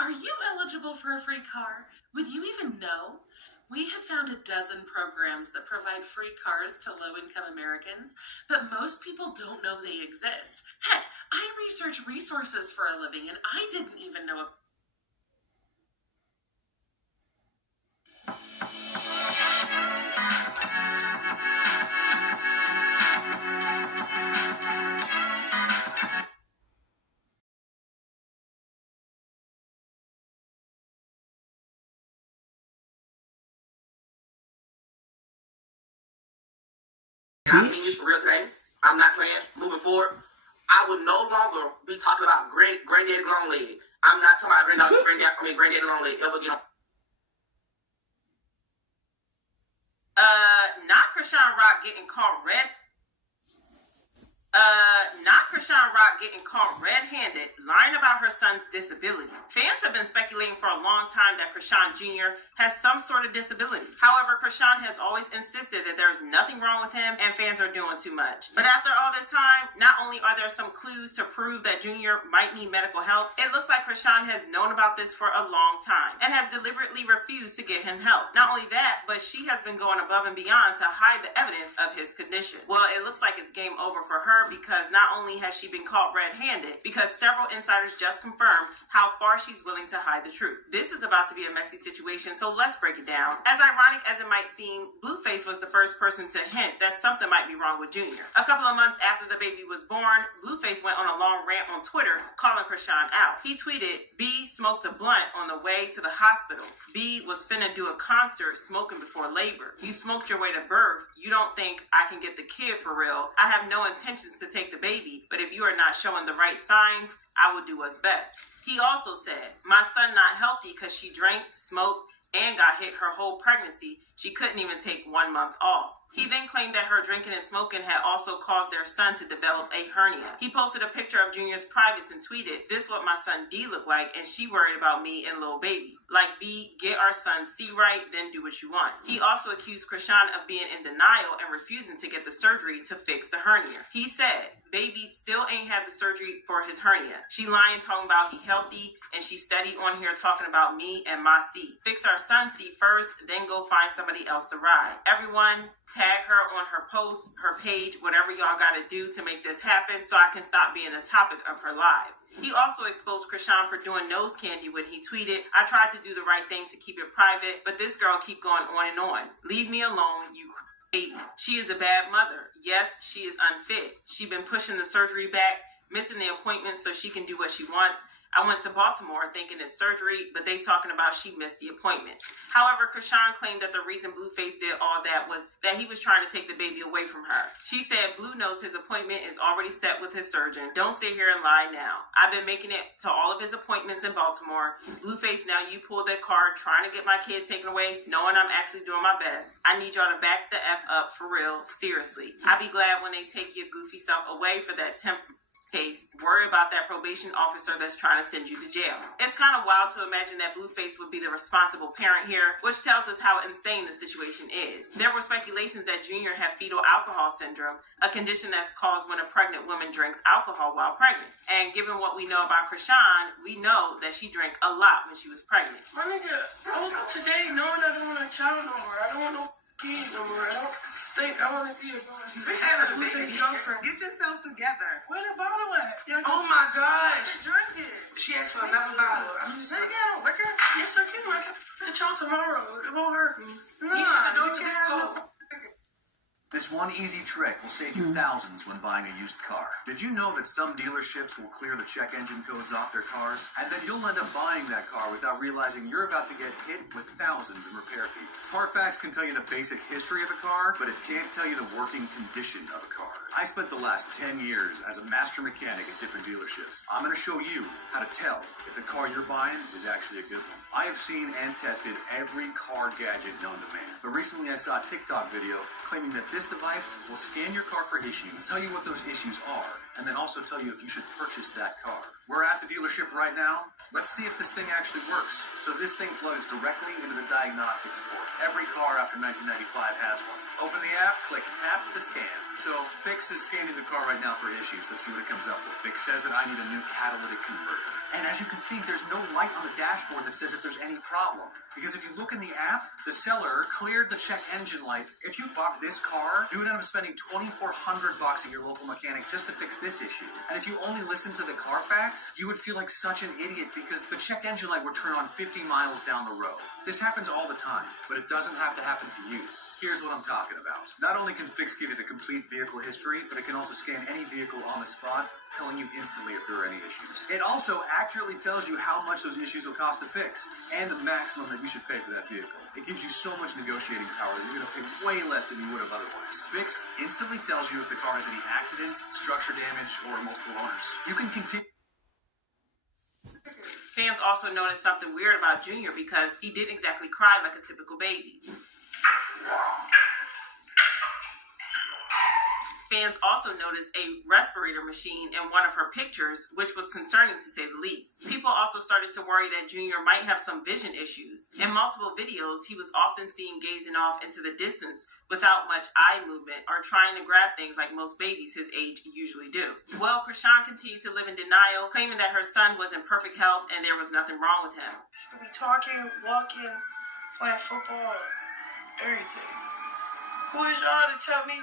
Are you eligible for a free car? Would you even know? We have found a dozen programs that provide free cars to low-income Americans, but most people don't know they exist. Heck, I research resources for a living, and I didn't even know a I mean this for real today. I'm not playing. Moving forward, I would no longer be talking about granddaddy long leg. I'm not talking about granddaddy long leg ever again. Not Krishan Rock getting caught red-handed, lying about her son's disability. Fans have been speculating for a long time that Krishan Jr. has some sort of disability. However, Krishan has always insisted that there is nothing wrong with him and fans are doing too much. But after all this time, not only are there some clues to prove that Jr. might need medical help, it looks like Krishan has known about this for a long time and has deliberately refused to get him help. Not only that, but she has been going above and beyond to hide the evidence of his condition. Well, it looks like it's game over for her because not only has she been caught red-handed, because several insiders just confirmed how far she's willing to hide the truth. This is about to be a messy situation, so let's break it down. As ironic as it might seem, Blueface was the first person to hint that something might be wrong with Junior. A couple of months after the baby was born, Blueface went on a long rant on Twitter calling Krishan out. He tweeted, "B smoked a blunt on the way to the hospital. B was finna do a concert smoking before labor. You smoked your way to birth. You don't think I can get the kid for real. I have no intentions to take the baby, but if you are not showing the right signs, I will do what's best." He also said, "My son not healthy because she drank, smoked, and got hit her whole pregnancy. She couldn't even take 1 month off." He then claimed that her drinking and smoking had also caused their son to develop a hernia. He posted a picture of Junior's privates and tweeted, "This what my son D looked like, and she worried about me and little baby. Like, B, get our son C right, then do what you want." He also accused Krishan of being in denial and refusing to get the surgery to fix the hernia. He said, "Baby still ain't had the surgery for his hernia. She lying, talking about he healthy, and she steady on here talking about me and my C. Fix our son C first, then go find somebody else to ride. Everyone, tag her on her post, her page, whatever y'all gotta do to make this happen so I can stop being the topic of her live." He also exposed Krishan for doing nose candy when he tweeted, "I tried to do the right thing to keep it private, but this girl keep going on and on. Leave me alone, you baby. She is a bad mother. Yes, she is unfit. She been pushing the surgery back, missing the appointment so she can do what she wants. I went to Baltimore thinking it's surgery, but they talking about she missed the appointment." However, Krishan claimed that the reason Blueface did all that was that he was trying to take the baby away from her. She said Blue knows his appointment is already set with his surgeon. Don't sit here and lie now. I've been making it to all of his appointments in Baltimore. Blueface, now you pulled that card trying to get my kid taken away, knowing I'm actually doing my best. I need y'all to back the F up for real, seriously. I'll be glad when they take your goofy self away for that case. Worry about that probation officer that's trying to send you to jail. It's kind of wild to imagine that Blueface would be the responsible parent here, which tells us how insane the situation is. There were speculations that Junior had fetal alcohol syndrome, a condition that's caused when a pregnant woman drinks alcohol while pregnant. And given what we know about Krishan, we know that she drank a lot when she was pregnant. My nigga, I woke up today knowing I don't want a child no more. I don't want no kid no more. I don't think I want to be a Blueface girlfriend. Get yourself together. Where the bottle at? Oh my gosh. Drink it. She asked for another bottle. I'm just saying, you liquor? Yes, I can. I can get y'all tomorrow. It won't hurt me. No, you can't. This one easy trick will save you thousands when buying a used car. Did you know that some dealerships will clear the check engine codes off their cars? And then you'll end up buying that car without realizing you're about to get hit with thousands in repair fees. Carfax can tell you the basic history of a car, but it can't tell you the working condition of a car. I spent the last 10 years as a master mechanic at different dealerships. I'm going to show you how to tell if the car you're buying is actually a good one. I have seen and tested every car gadget known to man. But recently I saw a TikTok video claiming that this device will scan your car for issues, tell you what those issues are, and then also tell you if you should purchase that car. We're at the dealership right now. Let's see if this thing actually works. So this thing plugs directly into the diagnostics port. Every car after 1995 has one. Open the app, click tap to scan. So Fix is scanning the car right now for issues. Let's see what it comes up with. Fix says that I need a new catalytic converter. And as you can see, there's no light on the dashboard that says if there's any problem. Because if you look in the app, the seller cleared the check engine light. If you bought this car, you would end up spending $2,400 at your local mechanic just to fix this issue. And if you only listen to the Carfax, you would feel like such an idiot because the check engine light would turn on 50 miles down the road. This happens all the time, but it doesn't have to happen to you. Here's what I'm talking about. Not only can Fix give you the complete vehicle history, but it can also scan any vehicle on the spot, telling you instantly if there are any issues. It also accurately tells you how much those issues will cost to fix, and the maximum that you should pay for that vehicle. It gives you so much negotiating power that you're going to pay way less than you would have otherwise. Fix instantly tells you if the car has any accidents, structure damage, or multiple owners. You can continue. Fans also noticed something weird about Junior because he didn't exactly cry like a typical baby. Fans also noticed a respirator machine in one of her pictures, which was concerning to say the least. People also started to worry that Junior might have some vision issues. In multiple videos, he was often seen gazing off into the distance without much eye movement or trying to grab things like most babies his age usually do. Well, Chrisean continued to live in denial, claiming that her son was in perfect health and there was nothing wrong with him. We talking, walking, playing football, everything. Who is y'all to tell me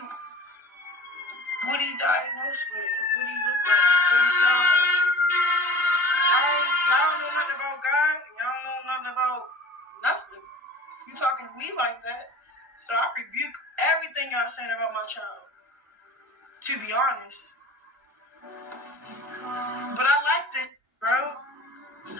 what he diagnosed with, what he looked like, what he sounded like? Y'all don't know nothing about God, y'all don't know nothing about nothing. You talking to me like that, so I rebuke everything y'all saying about my child, to be honest. But I liked it, bro.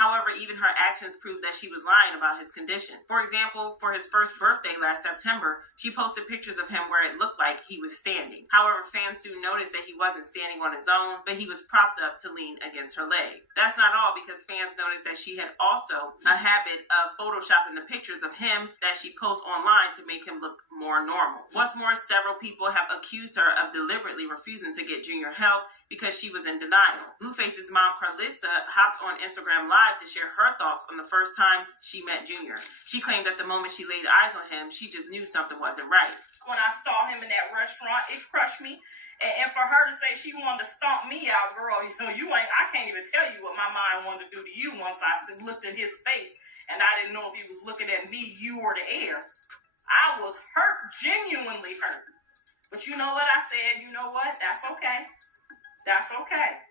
However, even her actions proved that she was lying about his condition. For example, for his first birthday last September, she posted pictures of him where it looked like he was standing. However, fans soon noticed that he wasn't standing on his own, but he was propped up to lean against her leg. That's not all, because fans noticed that she had also a habit of photoshopping the pictures of him that she posts online to make him look more normal. What's more, several people have accused her of deliberately refusing to get Junior help because she was in denial. Blueface's mom, Carlissa, hopped on Instagram Live to share her thoughts on the first time she met Junior. She claimed that the moment she laid eyes on him, she just knew something wasn't right. When I saw him in that restaurant, it crushed me. And for her to say she wanted to stomp me out, girl, I can't even tell you what my mind wanted to do to you once I looked at his face and I didn't know if he was looking at me, you, or the air. I was hurt, genuinely hurt. But you know what I said? You know what? That's okay. That's okay.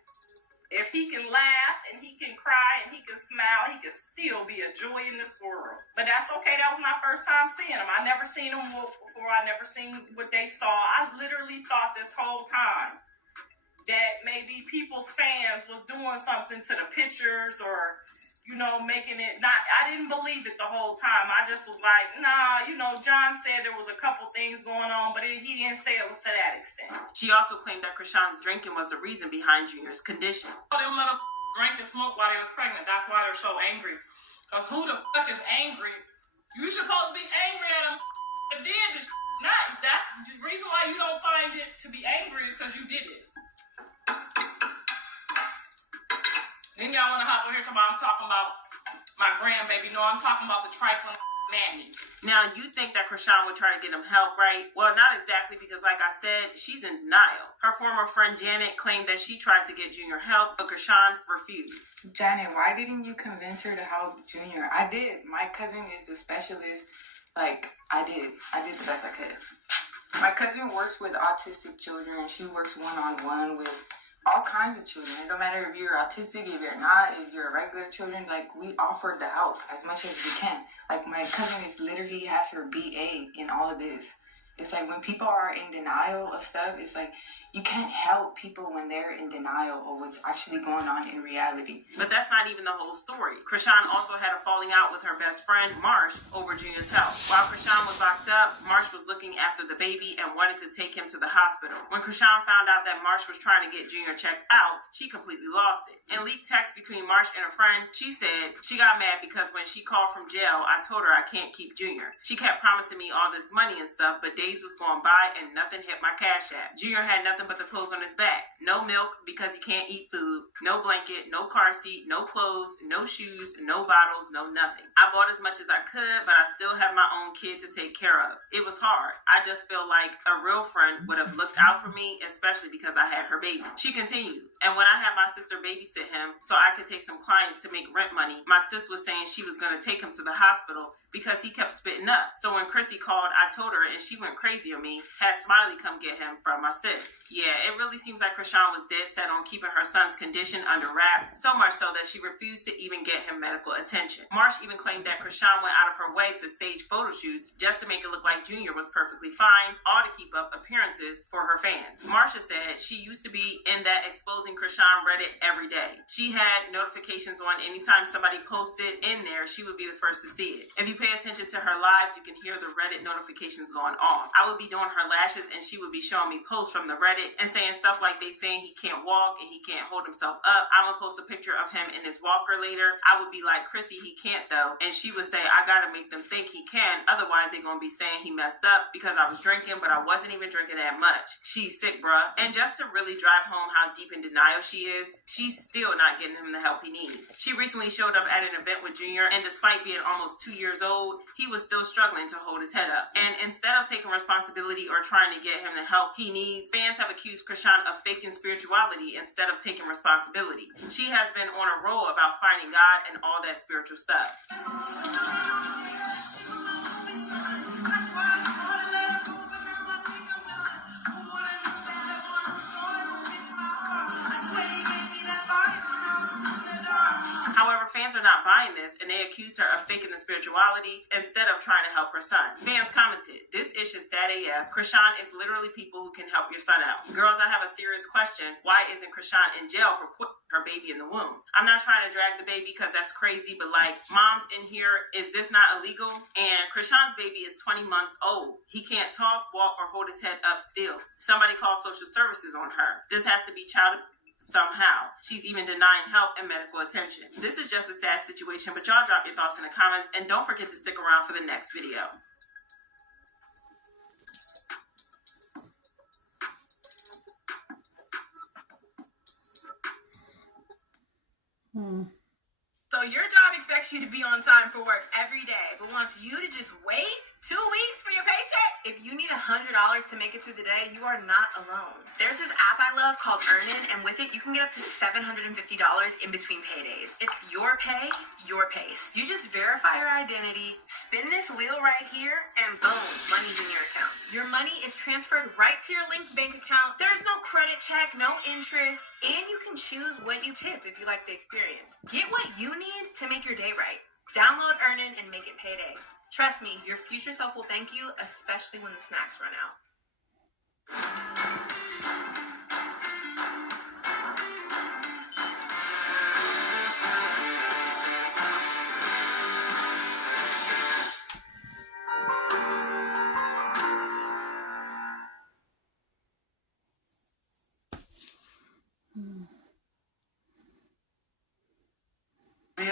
If he can laugh and he can cry and he can smile, he can still be a joy in this world. But that's okay. That was my first time seeing him. I never seen him before. I never seen what they saw. I literally thought this whole time that maybe people's fans was doing something to the pictures or, making it not. I didn't believe it the whole time. I just was like, nah, John said there was a couple things going on, but he didn't say it was to that extent. She also claimed that Chrisean's drinking was the reason behind Junior's condition. They let them drink and smoke while they was pregnant. That's why they're so angry. Because who the fuck is angry? You supposed to be angry at them that did this. Not. That's the reason why you don't find it to be angry is because you did it. Then y'all want to hop over here I'm talking about my grandbaby. No, I'm talking about the trifling mammy. Now, you think that Chrisean would try to get him help, right? Well, not exactly, because like I said, she's in denial. Her former friend Janet claimed that she tried to get Junior help, but Chrisean refused. Janet, why didn't you convince her to help Junior? I did. My cousin is a specialist. I did the best I could. My cousin works with autistic children, and she works one-on-one with all kinds of children. It don't matter if you're autistic, if you're not, if you're regular children, we offered the help as much as we can. My cousin literally has her BA in all of this. It's like when people are in denial of stuff, it's like you can't help people when they're in denial of what's actually going on in reality. But that's not even the whole story. Krishan also had a falling out with her best friend, Marsh, over Junior's health. While Krishan was locked up, Marsh was looking after the baby and wanted to take him to the hospital. When Krishan found out that Marsh was trying to get Junior checked out, she completely lost it. In leaked text between Marsh and a friend, she said she got mad because when she called from jail, I told her I can't keep Junior. She kept promising me all this money and stuff, but days was going by and nothing hit my Cash App. Junior had nothing but the clothes on his back. No milk because he can't eat food. No blanket, no car seat, no clothes, no shoes, no bottles, no nothing. I bought as much as I could, but I still have my own kid to take care of. It was hard. I just feel like a real friend would have looked out for me, especially because I had her baby. She continued, and when I had my sister babysit him so I could take some clients to make rent money, my sis was saying she was going to take him to the hospital because he kept spitting up. So when Chrissy called, I told her and she went crazy on me, had Smiley come get him from my sis. Yeah, it really seems like Krishan was dead set on keeping her son's condition under wraps, so much so that she refused to even get him medical attention. Marsh even claimed that Krishan went out of her way to stage photo shoots just to make it look like Junior was perfectly fine, all to keep up appearances for her fans. Marsha said she used to be in that exposing Krishan Reddit every day. She had notifications on anytime somebody posted in there, she would be the first to see it. If you pay attention to her lives, you can hear the Reddit notifications going off. I would be doing her lashes and she would be showing me posts from the Reddit and saying stuff like they saying he can't walk and he can't hold himself up. I'm gonna post a picture of him in his walker later. I would be like, Chrissy, he can't though. And she would say, I gotta make them think he can. Otherwise, they're gonna be saying he messed up because I was drinking, but I wasn't even drinking that much. She's sick, bruh. And just to really drive home how deep in denial she is, she's still not getting him the help he needs. She recently showed up at an event with Junior, and despite being almost 2 years old, he was still struggling to hold his head up. And instead of taking responsibility or trying to get him the help he needs, fans have accused Krishan of faking spirituality instead of taking responsibility. She has been on a roll about finding God and all that spiritual stuff. However, fans are not buying this, and they accused her of faking the spirituality instead of trying to help her son. Fans commented, "This ish is sad AF. Krishan is literally people who can help your son out. Girls, I have a serious question. Why isn't Krishan in jail for putting her baby in the womb? I'm not trying to drag the baby because that's crazy, but like, moms in here, is this not illegal? And Krishan's baby is 20 months old. He can't talk, walk, or hold his head up still. Somebody call social services on her. This has to be child somehow. She's even denying help and medical attention. This is just a sad situation, but y'all drop your thoughts in the comments and don't forget to stick around for the next video." So your job expects you to be on time for work every day, but wants you to just wait 2 weeks for your paycheck? If you need $100 to make it through the day, you are not alone. There's this app I love called Earnin, and with it, you can get up to $750 in between paydays. It's your pay, your pace. You just verify your identity, spin this wheel right here, and boom, money's in your account. Your money is transferred right to your linked bank account. There's no credit check, no interest, and you can choose what you tip if you like the experience. Get what you need to make your day right. Download Earnin and make it payday. Trust me, your future self will thank you, especially when the snacks run out.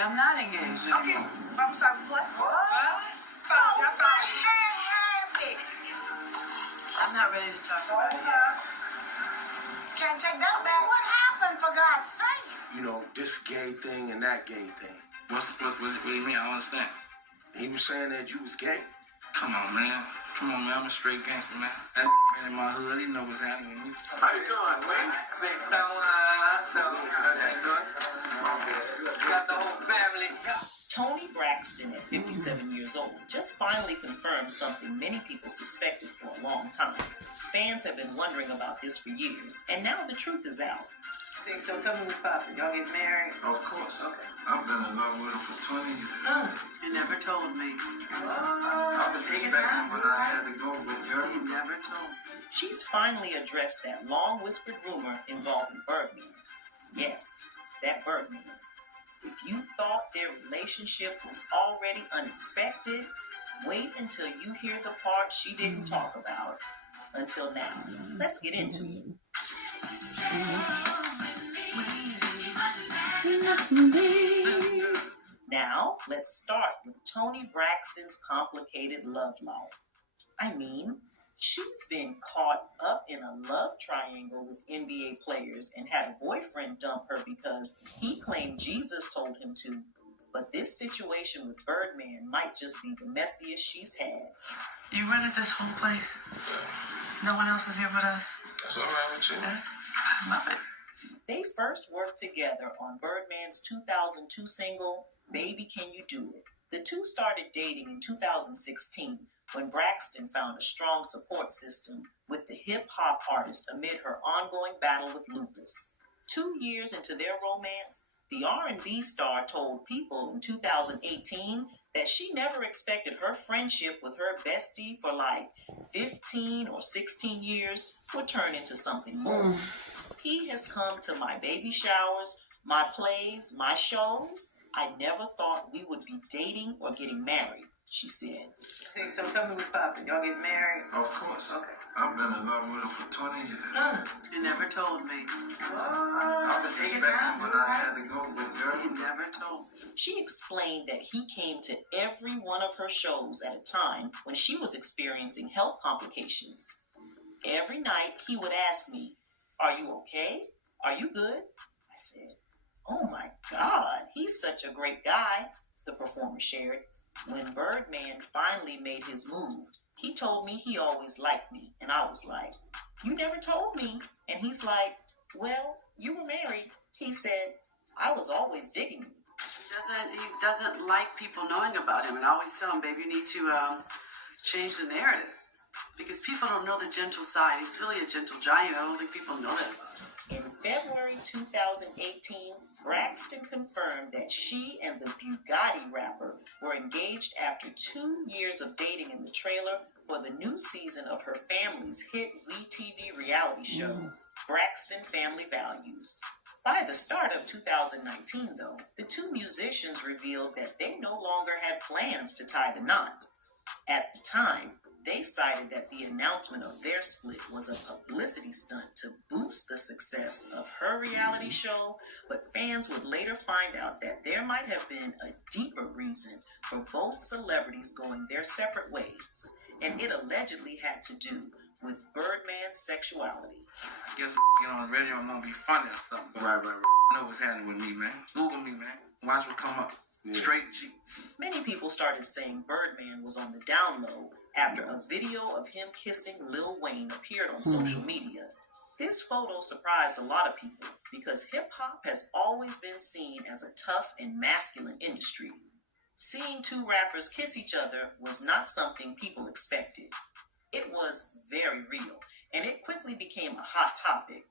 I'm not engaged. Okay, I'm sorry, what? I'm not ready to talk about it. Can't take that back. What happened, for God's sake? You know, this gay thing and that gay thing. What do you mean? I don't understand. He was saying that you was gay. Come on, man. I'm a straight gangster, man. That man in my hood, he know what's happening with me. How you doing, man? You got the whole family. Tony Braxton, at 57 years old, just finally confirmed something many people suspected for a long time. Fans have been wondering about this for years, and now the truth is out. So tell me what's poppin'. Y'all get married? Of course. Okay. I've been in love with her for 20 years. You never told me. I was expecting, but I had to go with her. You never told me. She's finally addressed that long whispered rumor involving Birdman. Yes, that Birdman. If you thought their relationship was already unexpected, wait until you hear the part she didn't talk about. Until now, let's get into it. Now, let's start with Toni Braxton's complicated love life. I mean, she's been caught up in a love triangle with NBA players and had a boyfriend dump her because he claimed Jesus told him to. But this situation with Birdman might just be the messiest she's had. You rented this whole place? No one else is here but us? That's all right with you. I love it. They first worked together on Birdman's 2002 single, Baby Can You Do It? The two started dating in 2016 when Braxton found a strong support system with the hip-hop artist amid her ongoing battle with lupus. 2 years into their romance, the R&B star told People in 2018 that she never expected her friendship with her bestie for like 15 or 16 years would turn into something more. He has come to my baby showers, my plays, my shows. I never thought we would be dating or getting married, she said. So tell me what's poppin'. Y'all get married? Of course. Okay. I've been in love with her for 20 years. You never told me. I was expecting, but I had to go with her. You never told me. She explained that he came to every one of her shows at a time when she was experiencing health complications. Every night he would ask me, "Are you okay? Are you good?" I said, "Oh my God, he's such a great guy," the performer shared. When Birdman finally made his move, he told me he always liked me, and I was like, "You never told me." And he's like, "Well, you were married." He said, "I was always digging you." He doesn't like people knowing about him, and I always tell him, babe, you need to change the narrative. Because people don't know the gentle side. He's really a gentle giant. I don't think people know that about him. In February 2018, Braxton confirmed that she and the Bugatti rapper were engaged after 2 years of dating in the trailer for the new season of her family's hit WeTV reality show, Braxton Family Values. By the start of 2019, though, the two musicians revealed that they no longer had plans to tie the knot. At the time, they cited that the announcement of their split was a publicity stunt to boost the success of her reality show, but fans would later find out that there might have been a deeper reason for both celebrities going their separate ways, and it allegedly had to do with Birdman's sexuality. I guess get on the radio and gonna be funny or something. But right. Know what's happening with me, man. Google me, man. Watch what come up. Yeah. Straight G. Many people started saying Birdman was on the down low after a video of him kissing Lil Wayne appeared on social media. This photo surprised a lot of people because hip-hop has always been seen as a tough and masculine industry. Seeing two rappers kiss each other was not something people expected. It was very real, and it quickly became a hot topic.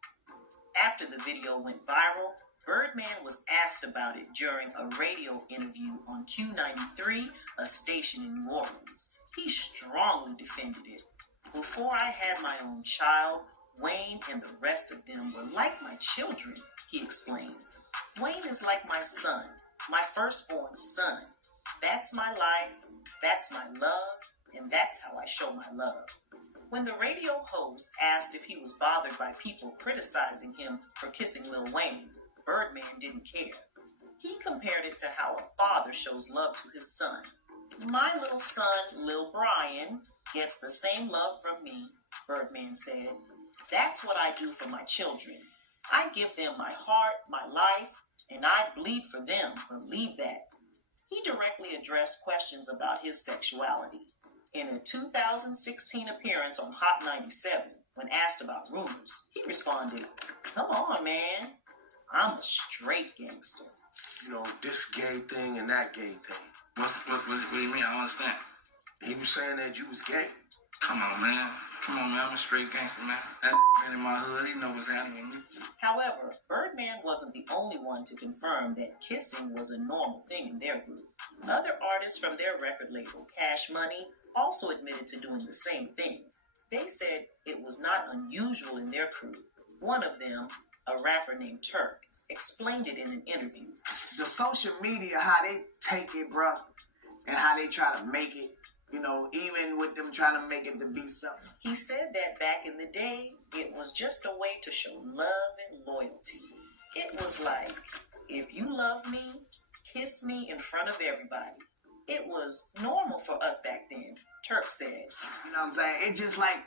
After the video went viral, Birdman was asked about it during a radio interview on Q93, a station in New Orleans. He strongly defended it. "Before I had my own child, Wayne and the rest of them were like my children," he explained. "Wayne is like my son, my firstborn son. That's my life, that's my love, and that's how I show my love." When the radio host asked if he was bothered by people criticizing him for kissing Lil Wayne, Birdman didn't care. He compared it to how a father shows love to his son. "My little son, Lil Brian, gets the same love from me," Birdman said. "That's what I do for my children. I give them my heart, my life, and I bleed for them, believe that." He directly addressed questions about his sexuality. In a 2016 appearance on Hot 97, when asked about rumors, he responded, "Come on, man. I'm a straight gangster." You know, this gay thing and that gay thing. What do you mean? I don't understand. He was saying that you was gay. Come on, man. I'm a straight gangster, man. That been in my hood. He know what's happening with me. However, Birdman wasn't the only one to confirm that kissing was a normal thing in their group. Other artists from their record label, Cash Money, also admitted to doing the same thing. They said it was not unusual in their crew. One of them, a rapper named Turk, explained it in an interview. The social media, how they take it, bro, and how they try to make it, you know, even with them trying to make it to be something. He said that back in the day, it was just a way to show love and loyalty. It was like, if you love me, kiss me in front of everybody. It was normal for us back then, Turk said. You know what I'm saying? It's just like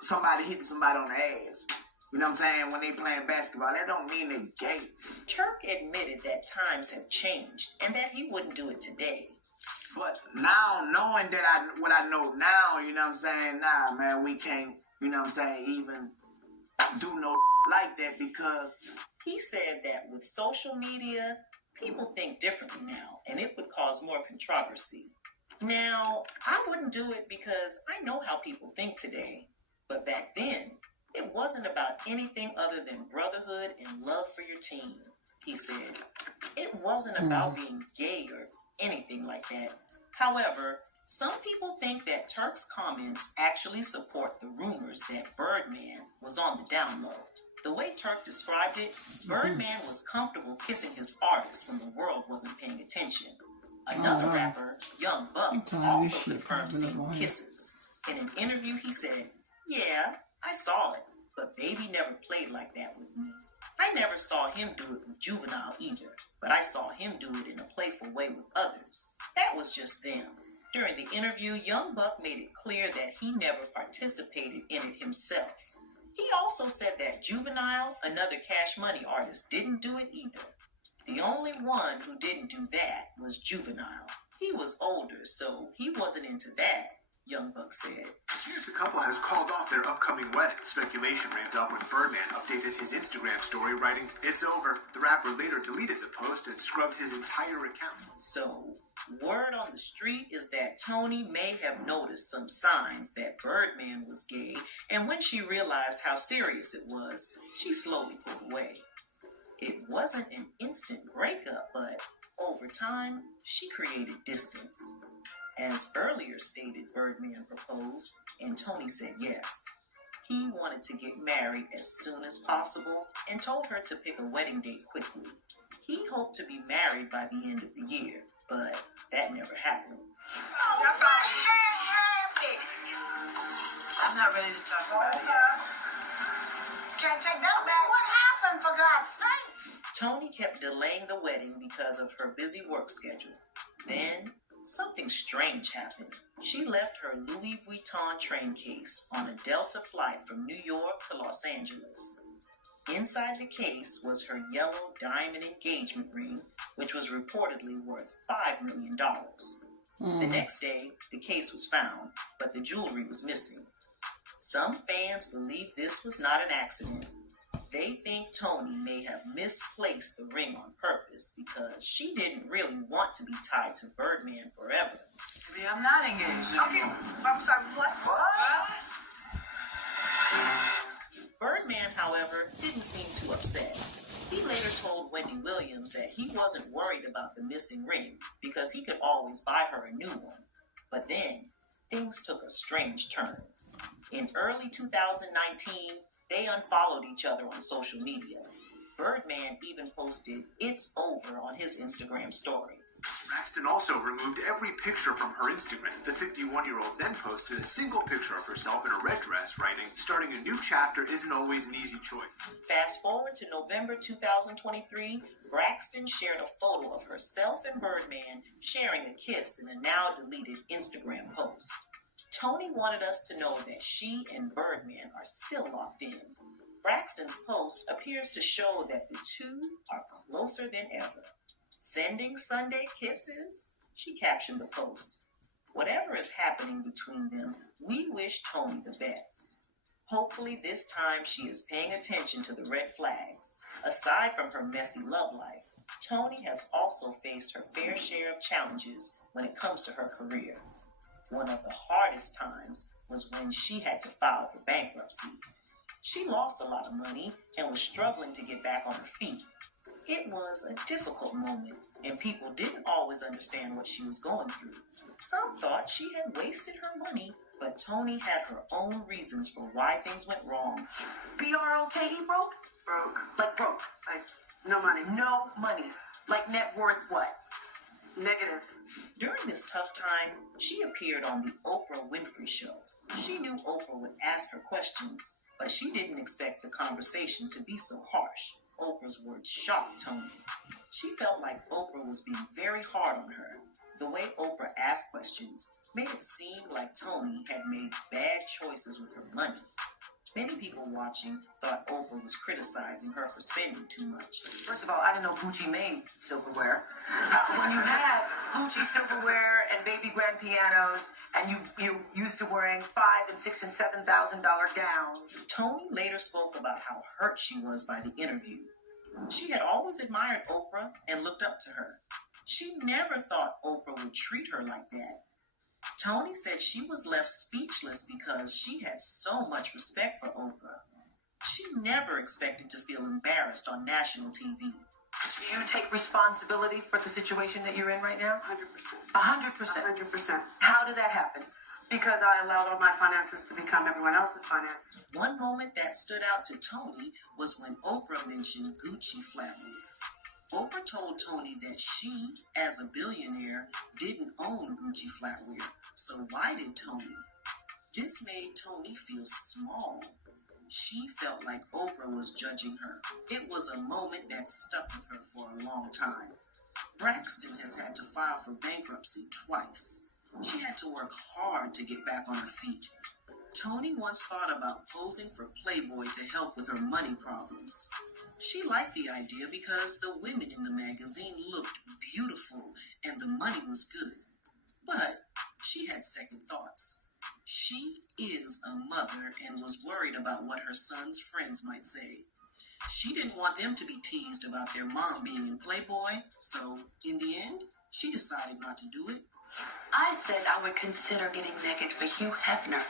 somebody hitting somebody on the ass. You know what I'm saying? When they playing basketball, that don't mean they gay. Turk admitted that times have changed and that he wouldn't do it today. But now, knowing that what I know now, you know what I'm saying? Nah, man, we can't, you know what I'm saying, even do no like that because... He said that with social media, people think differently now, and it would cause more controversy. Now, I wouldn't do it because I know how people think today. But back then, it wasn't about anything other than brotherhood and love for your team, he said. It wasn't about being gay or anything like that. However, some people think that Turk's comments actually support the rumors that Birdman was on the down low. The way Turk described it, Birdman was comfortable kissing his artists when the world wasn't paying attention. Another rapper, Young Buck, also confirmed seeing kisses. In an interview, he said, "Yeah, I saw it, but Baby never played like that with me. I never saw him do it with Juvenile either, but I saw him do it in a playful way with others. That was just them." During the interview, Young Buck made it clear that he never participated in it himself. He also said that Juvenile, another Cash Money artist, didn't do it either. The only one who didn't do that was Juvenile. He was older, so he wasn't into that, Young Buck said. Here's the couple has called off their upcoming wedding. Speculation ramped up when Birdman updated his Instagram story, writing, "It's over." The rapper later deleted the post and scrubbed his entire account. So, word on the street is that Toni may have noticed some signs that Birdman was gay, and when she realized how serious it was, she slowly pulled away. It wasn't an instant breakup, but over time, she created distance. As earlier stated, Birdman proposed, and Toni said yes. He wanted to get married as soon as possible and told her to pick a wedding date quickly. He hoped to be married by the end of the year, but that never happened. I'm not ready to talk about it. Can't take that back. What happened, for God's sake? Toni kept delaying the wedding because of her busy work schedule. Then, something strange happened. She left her Louis Vuitton train case on a Delta flight from New York to Los Angeles. Inside the case was her yellow diamond engagement ring, which was reportedly worth $5 million. The next day, the case was found, but the jewelry was missing. Some fans believe this was not an accident. They think Toni may have misplaced the ring on purpose because she didn't really want to be tied to Birdman forever. Maybe I'm not engaged. Okay, I'm sorry, what? Birdman, however, didn't seem too upset. He later told Wendy Williams that he wasn't worried about the missing ring because he could always buy her a new one. But then, things took a strange turn. In early 2019, they unfollowed each other on social media. Birdman even posted "It's over" on his Instagram story. Braxton also removed every picture from her Instagram. The 51-year-old then posted a single picture of herself in a red dress, writing, "Starting a new chapter isn't always an easy choice." Fast forward to November 2023, Braxton shared a photo of herself and Birdman sharing a kiss in a now-deleted Instagram post. Toni wanted us to know that she and Birdman are still locked in. Braxton's post appears to show that the two are closer than ever. "Sending Sunday kisses?" She captioned the post. "Whatever is happening between them, we wish Toni the best. Hopefully this time she is paying attention to the red flags. Aside from her messy love life, Toni has also faced her fair share of challenges when it comes to her career. One of the hardest times was when she had to file for bankruptcy. She lost a lot of money and was struggling to get back on her feet. It was a difficult moment, and people didn't always understand what she was going through. Some thought she had wasted her money, but Toni had her own reasons for why things went wrong. B-R-O-K-E, broke? Broke. Like broke. Like, no money. No money. Like net worth what? Negative. During this tough time, she appeared on the Oprah Winfrey Show. She knew Oprah would ask her questions, but she didn't expect the conversation to be so harsh. Oprah's words shocked Toni. She felt like Oprah was being very hard on her. The way Oprah asked questions made it seem like Toni had made bad choices with her money. Many people watching thought Oprah was criticizing her for spending too much. First of all, I didn't know Gucci made silverware. When you had Gucci silverware and baby grand pianos, and you used to wearing $5,000 and $6,000 and $7,000 gowns. Toni later spoke about how hurt she was by the interview. She had always admired Oprah and looked up to her. She never thought Oprah would treat her like that. Toni said she was left speechless because she had so much respect for Oprah. She never expected to feel embarrassed on national TV. Do you take responsibility for the situation that you're in right now? 100%. 100%? 100%. How did that happen? Because I allowed all my finances to become everyone else's finances. One moment that stood out to Toni was when Oprah mentioned Gucci flatware. Oprah told Toni that she, as a billionaire, didn't own Gucci flatware, so why did Toni? This made Toni feel small. She felt like Oprah was judging her. It was a moment that stuck with her for a long time. Braxton has had to file for bankruptcy twice. She had to work hard to get back on her feet. Toni once thought about posing for Playboy to help with her money problems. She liked the idea because the women in the magazine looked beautiful and the money was good. But she had second thoughts. She is a mother and was worried about what her son's friends might say. She didn't want them to be teased about their mom being in Playboy, so in the end, she decided not to do it. I said I would consider getting naked for Hugh Hefner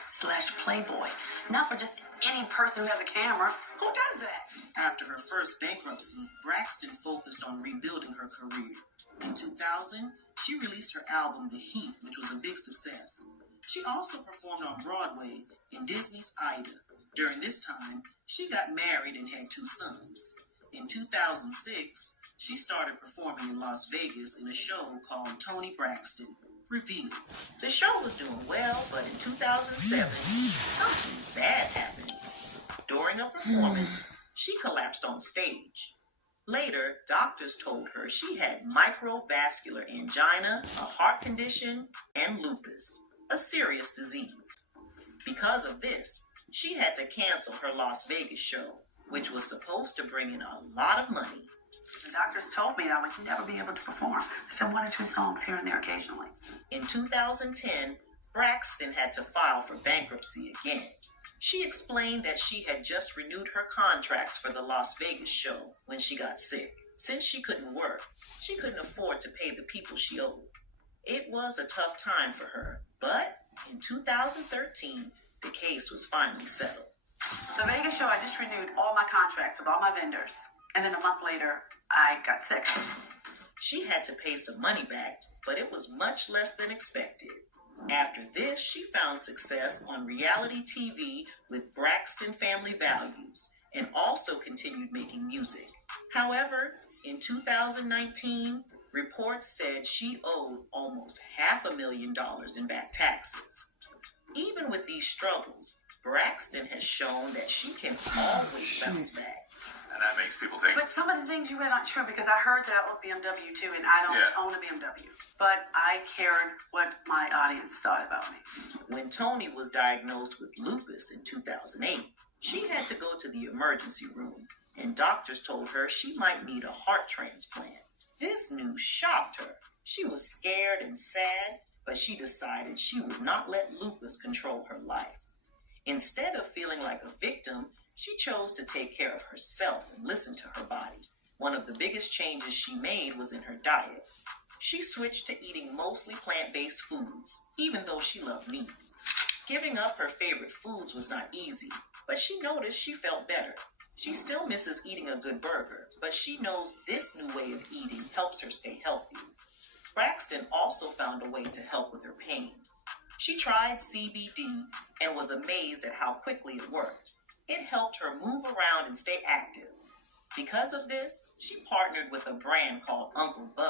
/ Playboy, not for just any person who has a camera. Who does that? After her first bankruptcy, Braxton focused on rebuilding her career. In 2000, she released her album The Heat, which was a big success. She also performed on Broadway in Disney's Aida. During this time, she got married and had 2 sons. In 2006, she started performing in Las Vegas in a show called Toni Braxton Revealed. The show was doing well, but in 2007, something bad happened. During a performance, she collapsed on stage. Later, doctors told her she had microvascular angina, a heart condition, and lupus, a serious disease. Because of this, she had to cancel her Las Vegas show, which was supposed to bring in a lot of money. The doctors told me I would never be able to perform. They said 1 or 2 songs here and there occasionally. In 2010, Braxton had to file for bankruptcy again. She explained that she had just renewed her contracts for the Las Vegas show when she got sick. Since she couldn't work, she couldn't afford to pay the people she owed. It was a tough time for her, but in 2013, the case was finally settled. The Vegas show, I just renewed all my contracts with all my vendors. And then a month later, I got sick. She had to pay some money back, but it was much less than expected. After this, she found success on reality TV with Braxton Family Values and also continued making music. However, in 2019, reports said she owed almost $500,000 in back taxes. Even with these struggles, Braxton has shown that she can always bounce back. And that makes people think. But some of the things you read aren't true because I heard that I own BMW too, and I don't own a BMW. But I cared what my audience thought about me. When Toni was diagnosed with lupus in 2008, she had to go to the emergency room, and doctors told her she might need a heart transplant. This news shocked her. She was scared and sad, but she decided she would not let lupus control her life. Instead of feeling like a victim, she chose to take care of herself and listen to her body. One of the biggest changes she made was in her diet. she switched to eating mostly plant-based foods, even though she loved meat. Giving up her favorite foods was not easy, but she noticed she felt better. She still misses eating a good burger, but she knows this new way of eating helps her stay healthy. Braxton also found a way to help with her pain. She tried CBD and was amazed at how quickly it worked. It helped her move around and stay active. Because of this, she partnered with a brand called Uncle Bud.